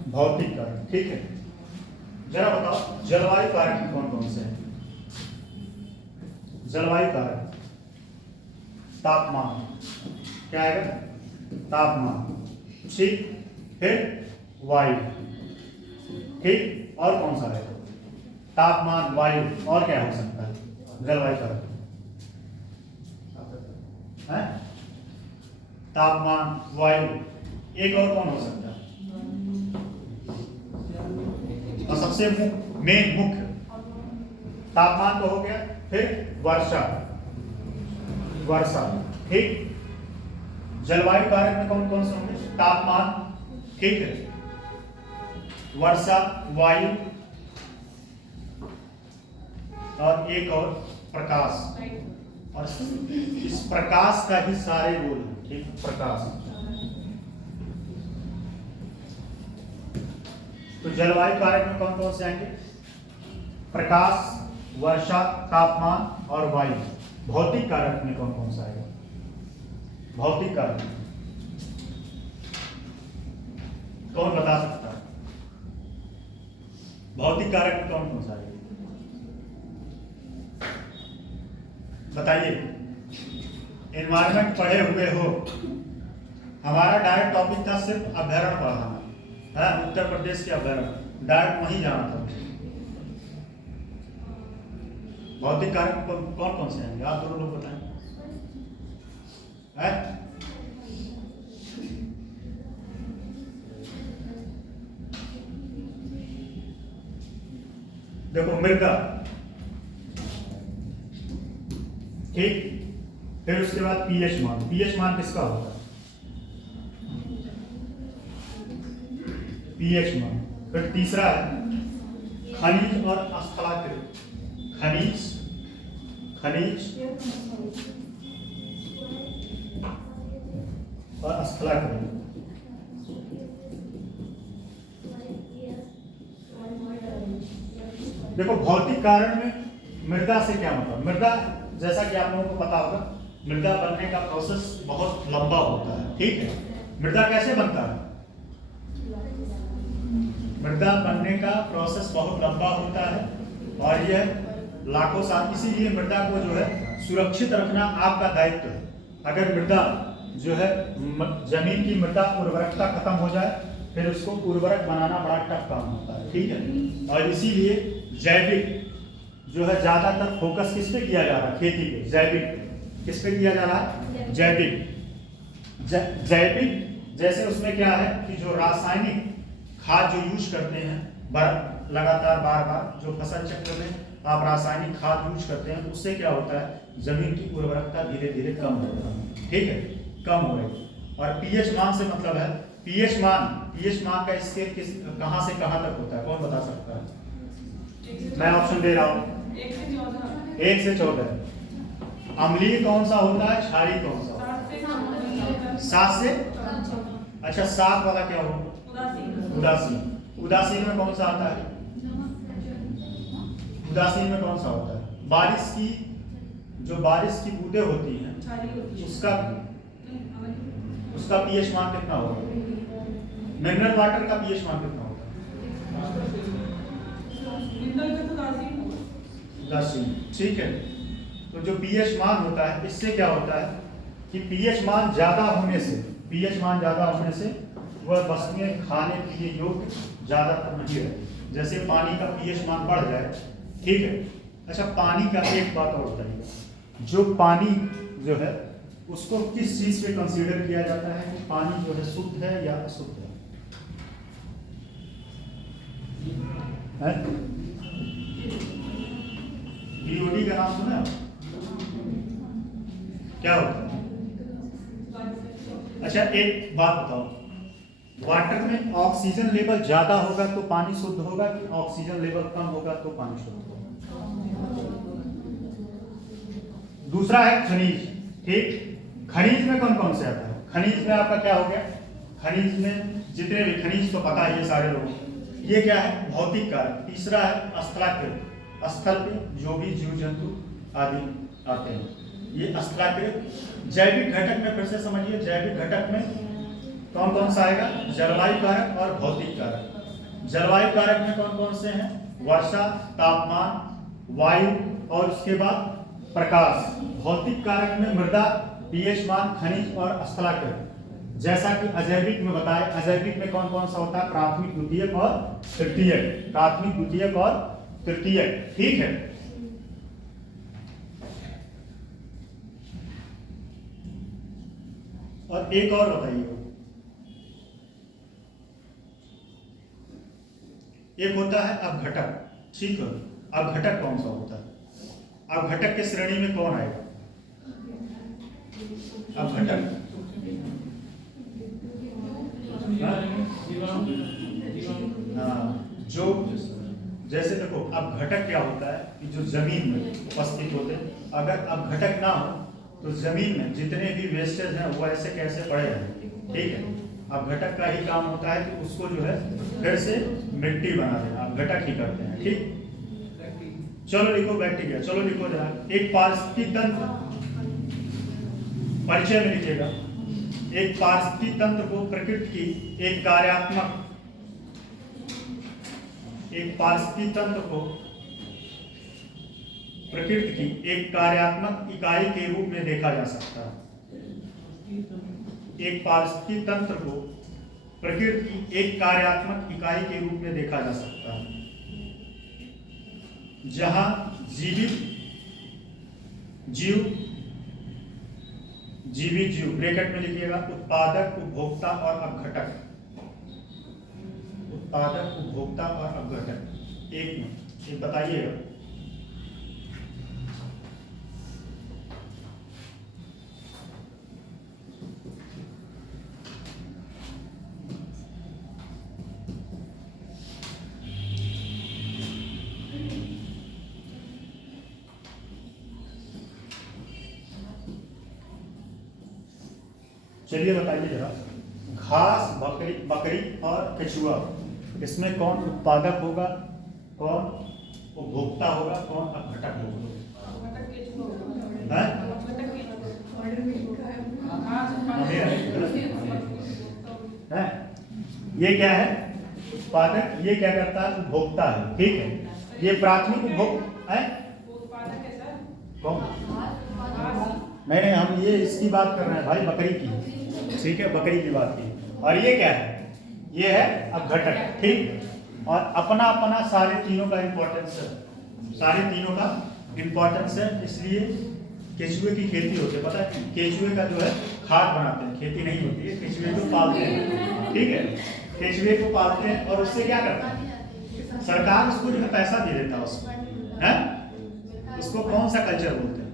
भौतिक कारक, ठीक है। जरा बताओ जलवायु कारक में कौन कौन से हैं? जलवायु कारक, तापमान, क्या आएगा? तापमान, ठीक, फिर वायु, ठीक, और कौन सा है? तापमान, वायु, और क्या हो सकता है जलवायु कारक? तापमान, वायु, एक और कौन हो सकता है? और सबसे मुख्य तापमान तो हो गया, फिर वर्षा, वर्षा, ठीक। जलवायु कारक में कौन कौन से होंगे? तापमान, ठीक है, वर्षा, वायु, और एक और प्रकाश। और इस प्रकाश का ही सारे रोल है, ठीक, प्रकाश। तो जलवायु कारक में कौन कौन से आएंगे? प्रकाश, वर्षा, तापमान और वायु। भौतिक कारक में कौन कौन सा आएगा? भौतिक कारक कौन बता सकता है? भौतिक कारक में कौन कौन सा आएगा बताइए। एनवायरमेंट पढ़े हुए हो, हमारा डायरेक्ट टॉपिक था सिर्फ अभ्यारण्य पढ़ाना है, उत्तर प्रदेश के अभ्यारण्य, डायरेक्ट वहीं जाना था। भौतिक कारक कौन कौन से हैं? आप दोनों लोग बताएं। देखो मृदा, ठीक, फिर उसके बाद पीएच मान। पीएच मान किसका होता है? पीएच मान। फिर तीसरा है खनिज और स्थलाकृत। खनिज, खनिज और स्थलाकृत। देखो भौतिक कारण में मृदा से क्या मतलब, मृदा जैसा कि आप लोगों को पता होगा, मृदा बनने का प्रोसेस बहुत लंबा होता है, ठीक है। मृदा कैसे बनता है? मृदा बनने का प्रोसेस बहुत लंबा होता है और यह लाखों साल, इसीलिए मृदा को जो है सुरक्षित रखना आपका दायित्व है। अगर मृदा जो है जमीन की मृदा उर्वरकता खत्म हो जाए फिर उसको उर्वरक बनाना बड़ा टफ काम होता है, ठीक है। और इसीलिए जैविक जो है ज्यादातर फोकस किस पे किया जा रहा है? खेती पे। जैविक किस पे किया जा रहा है? जैविक। जैविक जैसे उसमें क्या है कि जो रासायनिक खाद जो यूज करते हैं लगातार बार बार, जो फसल चक्र में आप रासायनिक खाद यूज करते हैं उससे क्या होता है, जमीन की उर्वरकता धीरे धीरे कम हो रही है, ठीक है, कम हो रही है। और पीएच मान से मतलब है, पीएच मान का स्केल कहां से कहां तक होता है, कौन बता सकता है? मैं ऑप्शन दे रहा हूं, 1 से 14। अम्लीय कौन सा होता है, क्षारीय कौन सा होता है? 7 से, अच्छा 7 वाला क्या होगा? उदासीन। उदासीन में कौन सा आता है? उदासीन में कौन सा होता है? बारिश की जो बारिश की बूंदें होती हैं उसका पीएच मान कितना होगा? मिनरल वाटर का पीएच मान कितना होगा? उदासीन, ठीक है। तो जो पीएच मान होता है इससे क्या होता है कि पीएच मान ज्यादा होने से वह वस्तुएं खाने के लिए योग्य ज्यादातर नहीं रहती। जैसे पानी का पीएच मान बढ़ जाए, ठीक है। अच्छा पानी का एक बात और बताइए, जो पानी जो है उसको किस चीज पे कंसीडर किया जाता है कि पानी जो है शुद्ध है या अशुद्ध है? बीओडी का नाम सुना? क्या होता है? अच्छा एक बात बताओ, वाटर में ऑक्सीजन लेवल ज्यादा होगा तो पानी शुद्ध होगा कि ऑक्सीजन लेवल कम होगा तो पानी शुद्ध होगा? दूसरा है खनिज, ठीक। खनिज में कौन कौन से आता है? खनिज में आपका क्या हो गया? खनिज में जितने भी खनिज तो पता है ये सारे लोगों, ये क्या है? भौतिक कारक। तीसरा है स्थलाकृत, स्थल पे जो भी जीव जंतु आदि आते हैं, ये स्थलाकृत। जैविक घटक में फिर से समझिए, जैविक घटक में कौन कौन सा आएगा? जलवायु कारक और भौतिक कारक। जलवायु कारक में कौन कौन से हैं? वर्षा, तापमान, वायु और उसके बाद प्रकाश। भौतिक कारक में मृदा, पीएच मान, खनिज और स्थलाकृत। जैसा कि अजैविक में बताए, अजैविक में कौन कौन सा होता है? प्राथमिक, द्वितीयक और तृतीयक। प्राथमिक, द्वितीयक और तृतीयक, ठीक है। और एक और बताइए, एक होता है अपघटक, ठीक है। अपघटक कौन सा होता है? अपघटक के श्रेणी में कौन आएगा? अपघटक जो जैसे देखो अपघटक क्या होता है कि जो जमीन में उपस्थित होते हैं, अगर अपघटक ना हो तो जमीन में जितने भी वेस्टेज हैं वो ऐसे कैसे पड़े रहेंगे, ठीक है। अपघटक का ही काम होता है कि उसको जो है फिर से मिट्टी बना देना, अपघटक ही करते हैं, ठीक। चलो लिखो बैक्टीरिया, चलो लिखो जरा। एक पारिस्थितिकी तंत्र, परिचय में लिखिएगा। एक पारिस्थितिकी तंत्र को प्रकृति की एक कार्यात्मक, एक पारिस्थितिकी तंत्र को प्रकृति की एक कार्यात्मक इकाई के रूप में देखा जा सकता है। एक पारिस्थितिकी तंत्र को प्रकृति की एक कार्यात्मक इकाई के रूप में देखा जा सकता है, जहां जीवित जीव ब्रैकेट में लिखिएगा, उत्पादक, उपभोक्ता और अपघटक। उत्पादक, उपभोक्ता और अपघटक। एक बताइएगा। चलिए बताइए जरा, घास, बकरी और कछुआ, इसमें कौन उत्पादक होगा, कौन उपभोक्ता होगा, कौन अपघटक होगा? है? ये क्या है? उत्पादक। ये क्या करता है? उपभोक्ता है। ठीक है, ये प्राथमिक उपभोग है। कौन? नहीं नहीं, हम ये इसकी बात कर रहे हैं भाई, बकरी की। ठीक है, बकरी की बात की। और ये क्या है? ये है अपघटक। ठीक, और अपना अपना सारे तीनों का इंपॉर्टेंस है, सारे तीनों का इंपॉर्टेंस है। इसलिए केचुए की खेती होती है, पता है? केचुए का जो है खाद बनाते हैं, खेती नहीं होती है। केचुए को पालते हैं, ठीक है, केचुए को पालते हैं और उससे क्या करते हैं? सरकार उसको जो है पैसा दे देता है उसको, है? उसको कौन सा कल्चर बोलते हैं?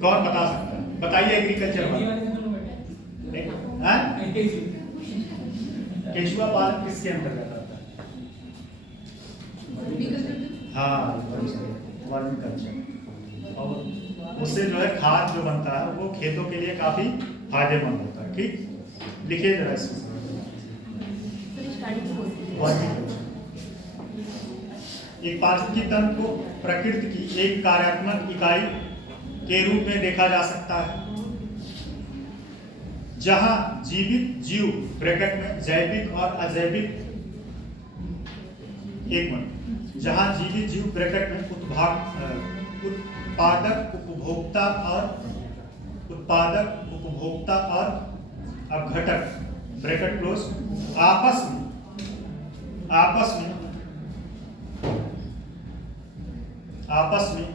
कौन बता सकता है? बताइए एग्रीकल्चर वाला। केचुआ पालन किसके अंतर्गत आता है? हाँ, वर्मी कल्चर। और उससे जो है खाद जो बनता है वो खेतों के लिए काफी फायदेमंद होता है। ठीक, लिखिए जरा इसको। एक पारिस्थितिकी तंत्र को प्रकृति की एक कार्यात्मक इकाई के रूप में देखा जा सकता है, जहां जीवित जीव ब्रैकेट में जैविक और अजैविक, एक मिनट, जहां जीवित जीव ब्रैकेट में उत्पादक उपभोक्ता और अपघटक ब्रैकेट क्लोज आपस में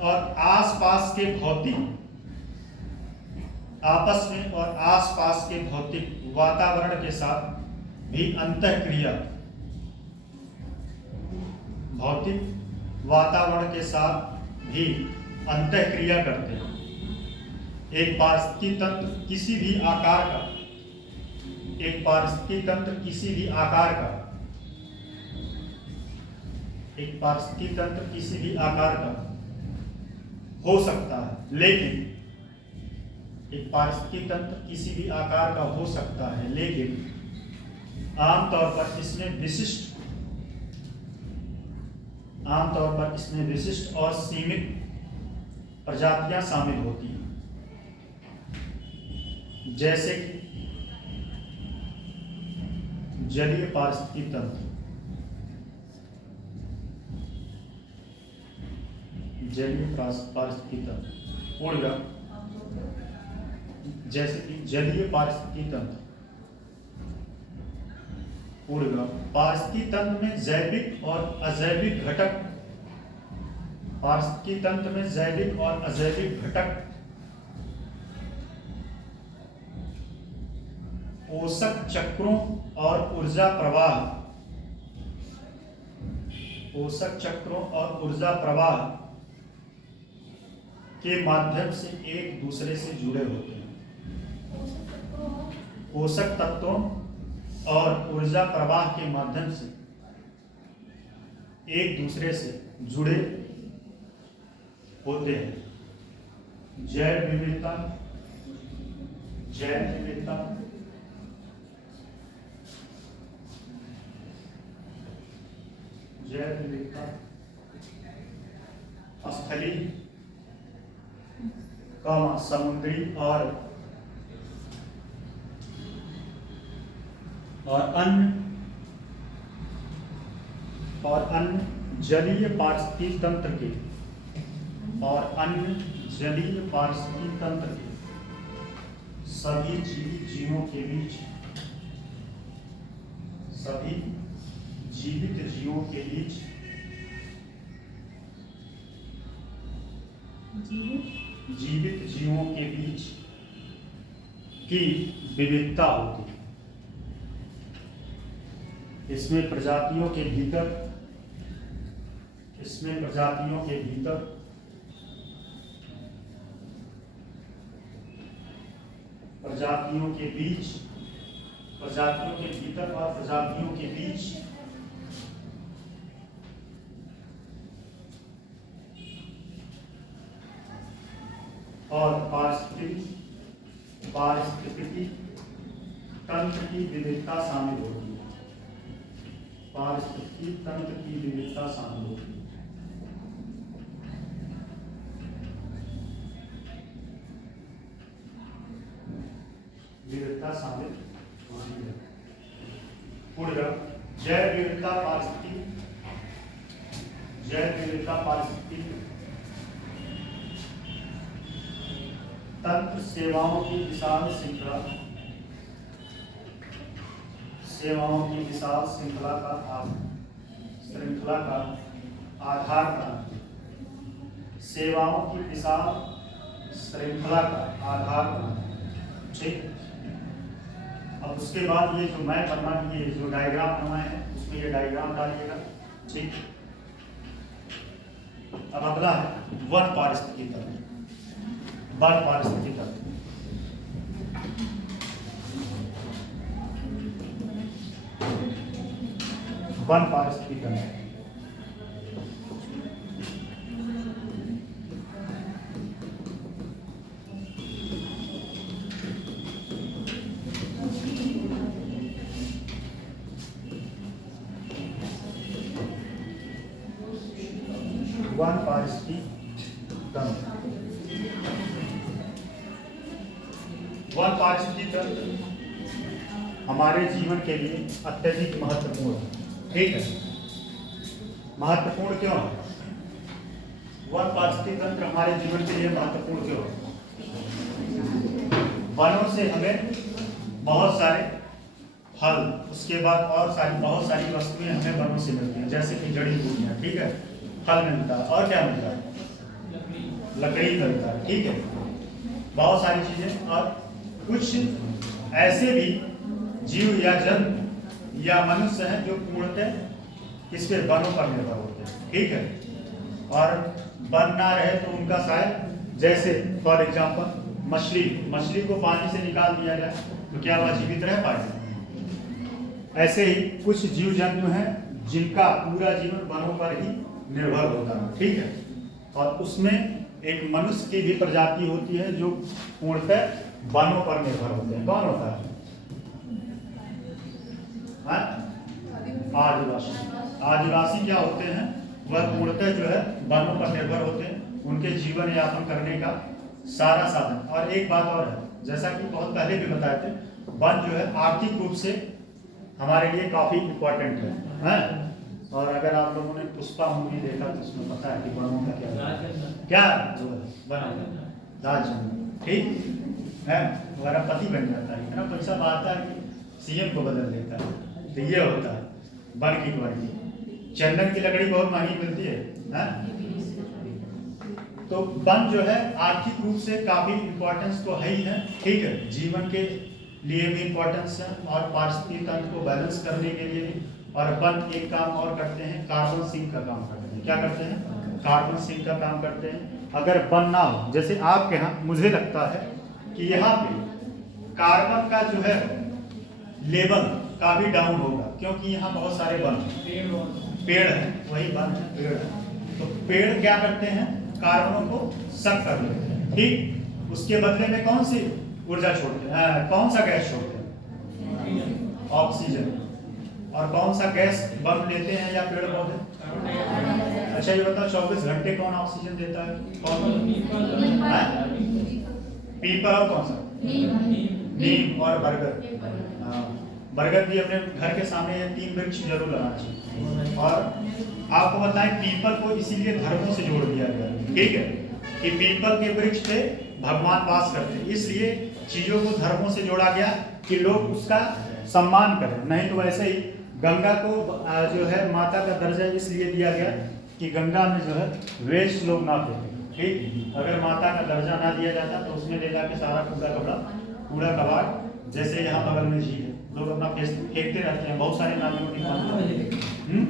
और आसपास के भौतिक वातावरण के साथ भी अंतःक्रिया करते हैं। एक पारिस्थितिकी तंत्र किसी भी आकार का हो सकता है, लेकिन एक पारिस्थितिकी तंत्र किसी भी आकार का हो सकता है, लेकिन आमतौर पर इसमें विशिष्ट और सीमित प्रजातियां शामिल होती हैं, जैसे कि जलीय पारिस्थितिकी तंत्र, उड़गा, जैसे कि जलीय पारिस्थितिकी तंत्र, उड़गा। पारिस्थितिकी तंत्र में जैविक और अजैविक घटक, पोषक चक्रों और ऊर्जा प्रवाह के माध्यम से एक दूसरे से जुड़े होते हैं। पोषक तत्वों और ऊर्जा प्रवाह के माध्यम से एक दूसरे से जुड़े होते हैं। जैव विविधता स्थलीय, समुद्री और अन्य जलीय पारिस्थितिकी तंत्र के सभी जीवित जीवों के बीच की विविधता होती है। इसमें प्रजातियों के भीतर और प्रजातियों के बीच और पारिस्थितिकी तंत्र की विविधता शामिल होती है। पारिस्थितिकी तंत्र की विविधता शामिल होती है। विविधता शामिल होती है। पूर्ण जैव विविधता पारिस्थितिकी, जैव विविधता पारिस्थितिकी तंत्र सेवाओं की विशाल श्रृंखला, सेवाओं की विशाल श्रृंखला का आधार प्रणाली, सेवाओं की विशाल श्रृंखला का आधार प्रणाली। ठीक, अब उसके बाद ये जो मैं बना, ये जो डायग्राम बनाए हैं उसमें ये डायग्राम डालिएगा। ठीक, अब अगला है वन पारिस्थितिकी तंत्र, वन पारिस्थितिकी तंत्र। वन पारिस्थितिकी तंत्र वन पारिस्थितिकी तंत्र। वन पारिस्थितिकी तंत्र हमारे जीवन के लिए अत्यधिक महत्वपूर्ण है। ठीक है, महत्वपूर्ण क्यों है? वन पारिस्थितिकी तंत्र हमारे जीवन के लिए महत्वपूर्ण क्यों है? वनों से हमें बहुत सारे फल, उसके बाद और बहुत सारी वस्तुएं हमें वनों से मिलती हैं, जैसे कि जड़ी बूटियां। ठीक है, फल मिलता है और क्या मिलता है? लकड़ी मिलता है। ठीक है, बहुत सारी चीजें। और कुछ ऐसे भी जीव या जंतु या मनुष्य हैं जो पूर्णतः इस पे वनों पर निर्भर होते हैं। ठीक है, और वन ना रहे तो उनका शायद, जैसे फॉर एग्जांपल मछली को पानी से निकाल दिया जाए तो क्या वह जीवित रह पाएगा? ऐसे ही कुछ जीव जंतु हैं जिनका पूरा जीवन वनों पर ही निर्भर होता है। ठीक है, और उसमें एक मनुष्य की भी प्रजाति होती है जो पूर्णतः वनों पर निर्भर होते हैं। कौन होता है? आदिवासी। आदिवासी क्या होते हैं? वह पूर्णतः जो है वनों पर निर्भर होते हैं, उनके जीवन यापन करने का सारा साधन। और एक बात और है, जैसा कि बहुत पहले भी बताए थे, वन जो है आर्थिक रूप से हमारे लिए काफी इम्पोर्टेंट है। और अगर आप लोगों ने पुष्पा मूवी देखा तो उसमें पता है कि वनों का क्या राज। ठीक है, हमारा पति बन जाता है, इतना पैसा पाता है कि सीएम को बदल देता है। तो ये होता है वन की क्वालिटी। चंदन की लकड़ी बहुत महंगी मिलती है। तो वन जो है आर्थिक रूप से काफी इम्पोर्टेंस तो है ही है। ठीक है, जीवन के लिए भी इम्पोर्टेंस है और पारिस्थितिकी तंत्र को बैलेंस करने के लिए भी। और वन एक काम और करते हैं, कार्बन सिंक का काम करते हैं। क्या करते हैं? कार्बन सिंक का काम करते हैं। अगर वन ना हो, जैसे आपके यहाँ, मुझे लगता है कि यहाँ पे कार्बन का जो है लेवल काफी डाउन होगा, क्योंकि यहाँ बहुत सारे वन पेड़ हैं, वही वन है, पेड़ है। तो पेड़ क्या करते हैं? कार्बन को सक कर लेते हैं। ठीक, उसके बदले में कौन सी ऊर्जा छोड़ते हैं? कौन सा गैस छोड़ते हैं? ऑक्सीजन। और कौन सा गैस वन लेते हैं या पेड़ पौधे? अच्छा ये बताओ, 24 घंटे कौन ऑक्सीजन देता है? कौन? पीपल। और कौन सा? नीम और बरगद। बरगद भी अपने घर के सामने 3 वृक्ष जरूर लगाना चाहिए। और आपको बताएं, पीपल को इसीलिए धर्मों से जोड़ दिया गया। ठीक है, कि पीपल के वृक्ष पे भगवान वास करते हैं, इसलिए चीजों को धर्मों से जोड़ा गया कि लोग उसका सम्मान करें। नहीं तो वैसे ही गंगा को जो है माता का दर्जा इसलिए दिया गया कि गंगा में जो है वेस्ट लोग ना फेंकें। ठीक, अगर माता का दर्जा ना दिया जाता तो उसमें ले जाके सारा कूड़ा कबाड़, जैसे यहाँ बगल में झील है, लोग अपना फेंकते रहते हैं, बहुत सारे नालियों की पानी।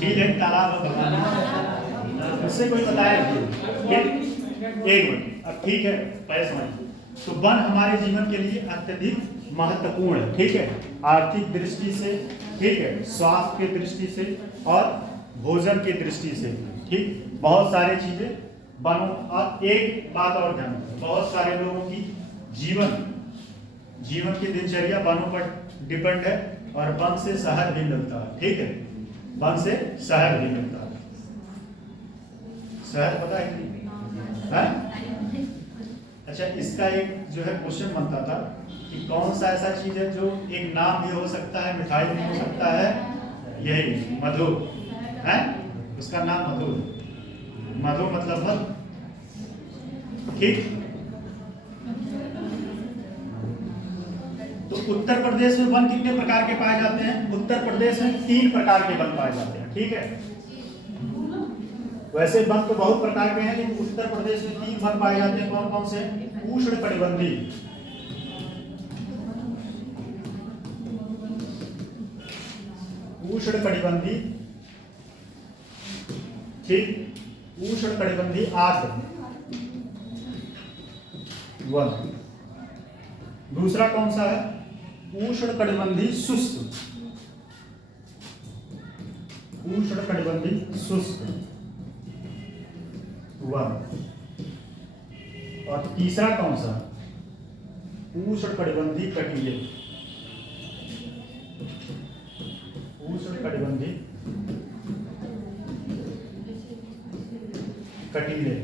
ठीक है, तालाब उससे कोई बताया नहीं। एक मिनट, अब ठीक है, पहले समझिए। तो वन हमारे जीवन के लिए अत्यधिक महत्वपूर्ण है। ठीक है, आर्थिक दृष्टि से, ठीक है, स्वास्थ्य की दृष्टि से और भोजन की दृष्टि से। ठीक, बहुत सारी चीजें वनों। और एक बात और ध्यान, बहुत सारे लोगों की जीवन की दिनचर्या वनों पर डिपेंड है और वन से शहद भी मिलता है। ठीक है, वन से शहर भी मिलता है। शहर पता है कि है? अच्छा, इसका एक जो है क्वेश्चन बनता था कि कौन सा ऐसा चीज है जो एक नाम भी हो सकता है, मिठाई भी हो सकता है, यही मधु है, उसका नाम मधु। मधु मतलब मध, ठीक। तो उत्तर प्रदेश में वन कितने प्रकार के पाए जाते हैं? उत्तर प्रदेश में 3 प्रकार के वन पाए जाते हैं, ठीक है। वैसे वन तो बहुत प्रकार के हैं, लेकिन उत्तर प्रदेश में 3 वन पाए जाते हैं। कौन कौन से? उष्णकटिबंधी, उष्णकटिबंधी, ठीक, उष्णकटिबंधी आर्द्र वन। दूसरा कौन सा है? उष्णकटिबंधी शुष्क, उष्णकटिबंधी शुष्क वन। और तीसरा कौन सा? उष्णकटिबंधी कटीले, उष्णकटिबंधी कटीले।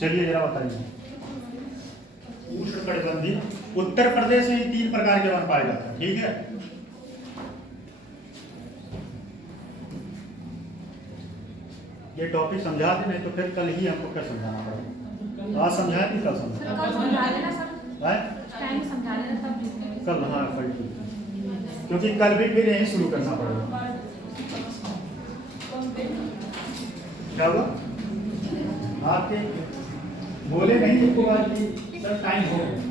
चलिए जरा बताइए, उष्णकटिबंधी उत्तर प्रदेश में 3 प्रकार के वन पाए जाते हैं, ठीक है। ये टॉपिक समझा दे, नहीं तो फिर कल ही हमको क्या समझाना पड़ेगा। आज समझाए कि कल समझाए? कल, हाँ कल, क्योंकि कल भी फिर यहीं शुरू करना पड़ेगा। क्या हुआ? आपके बोले नहीं इसको आज की सर टाइम हो गया।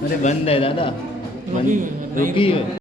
अरे बंद है दादा, रुकी है।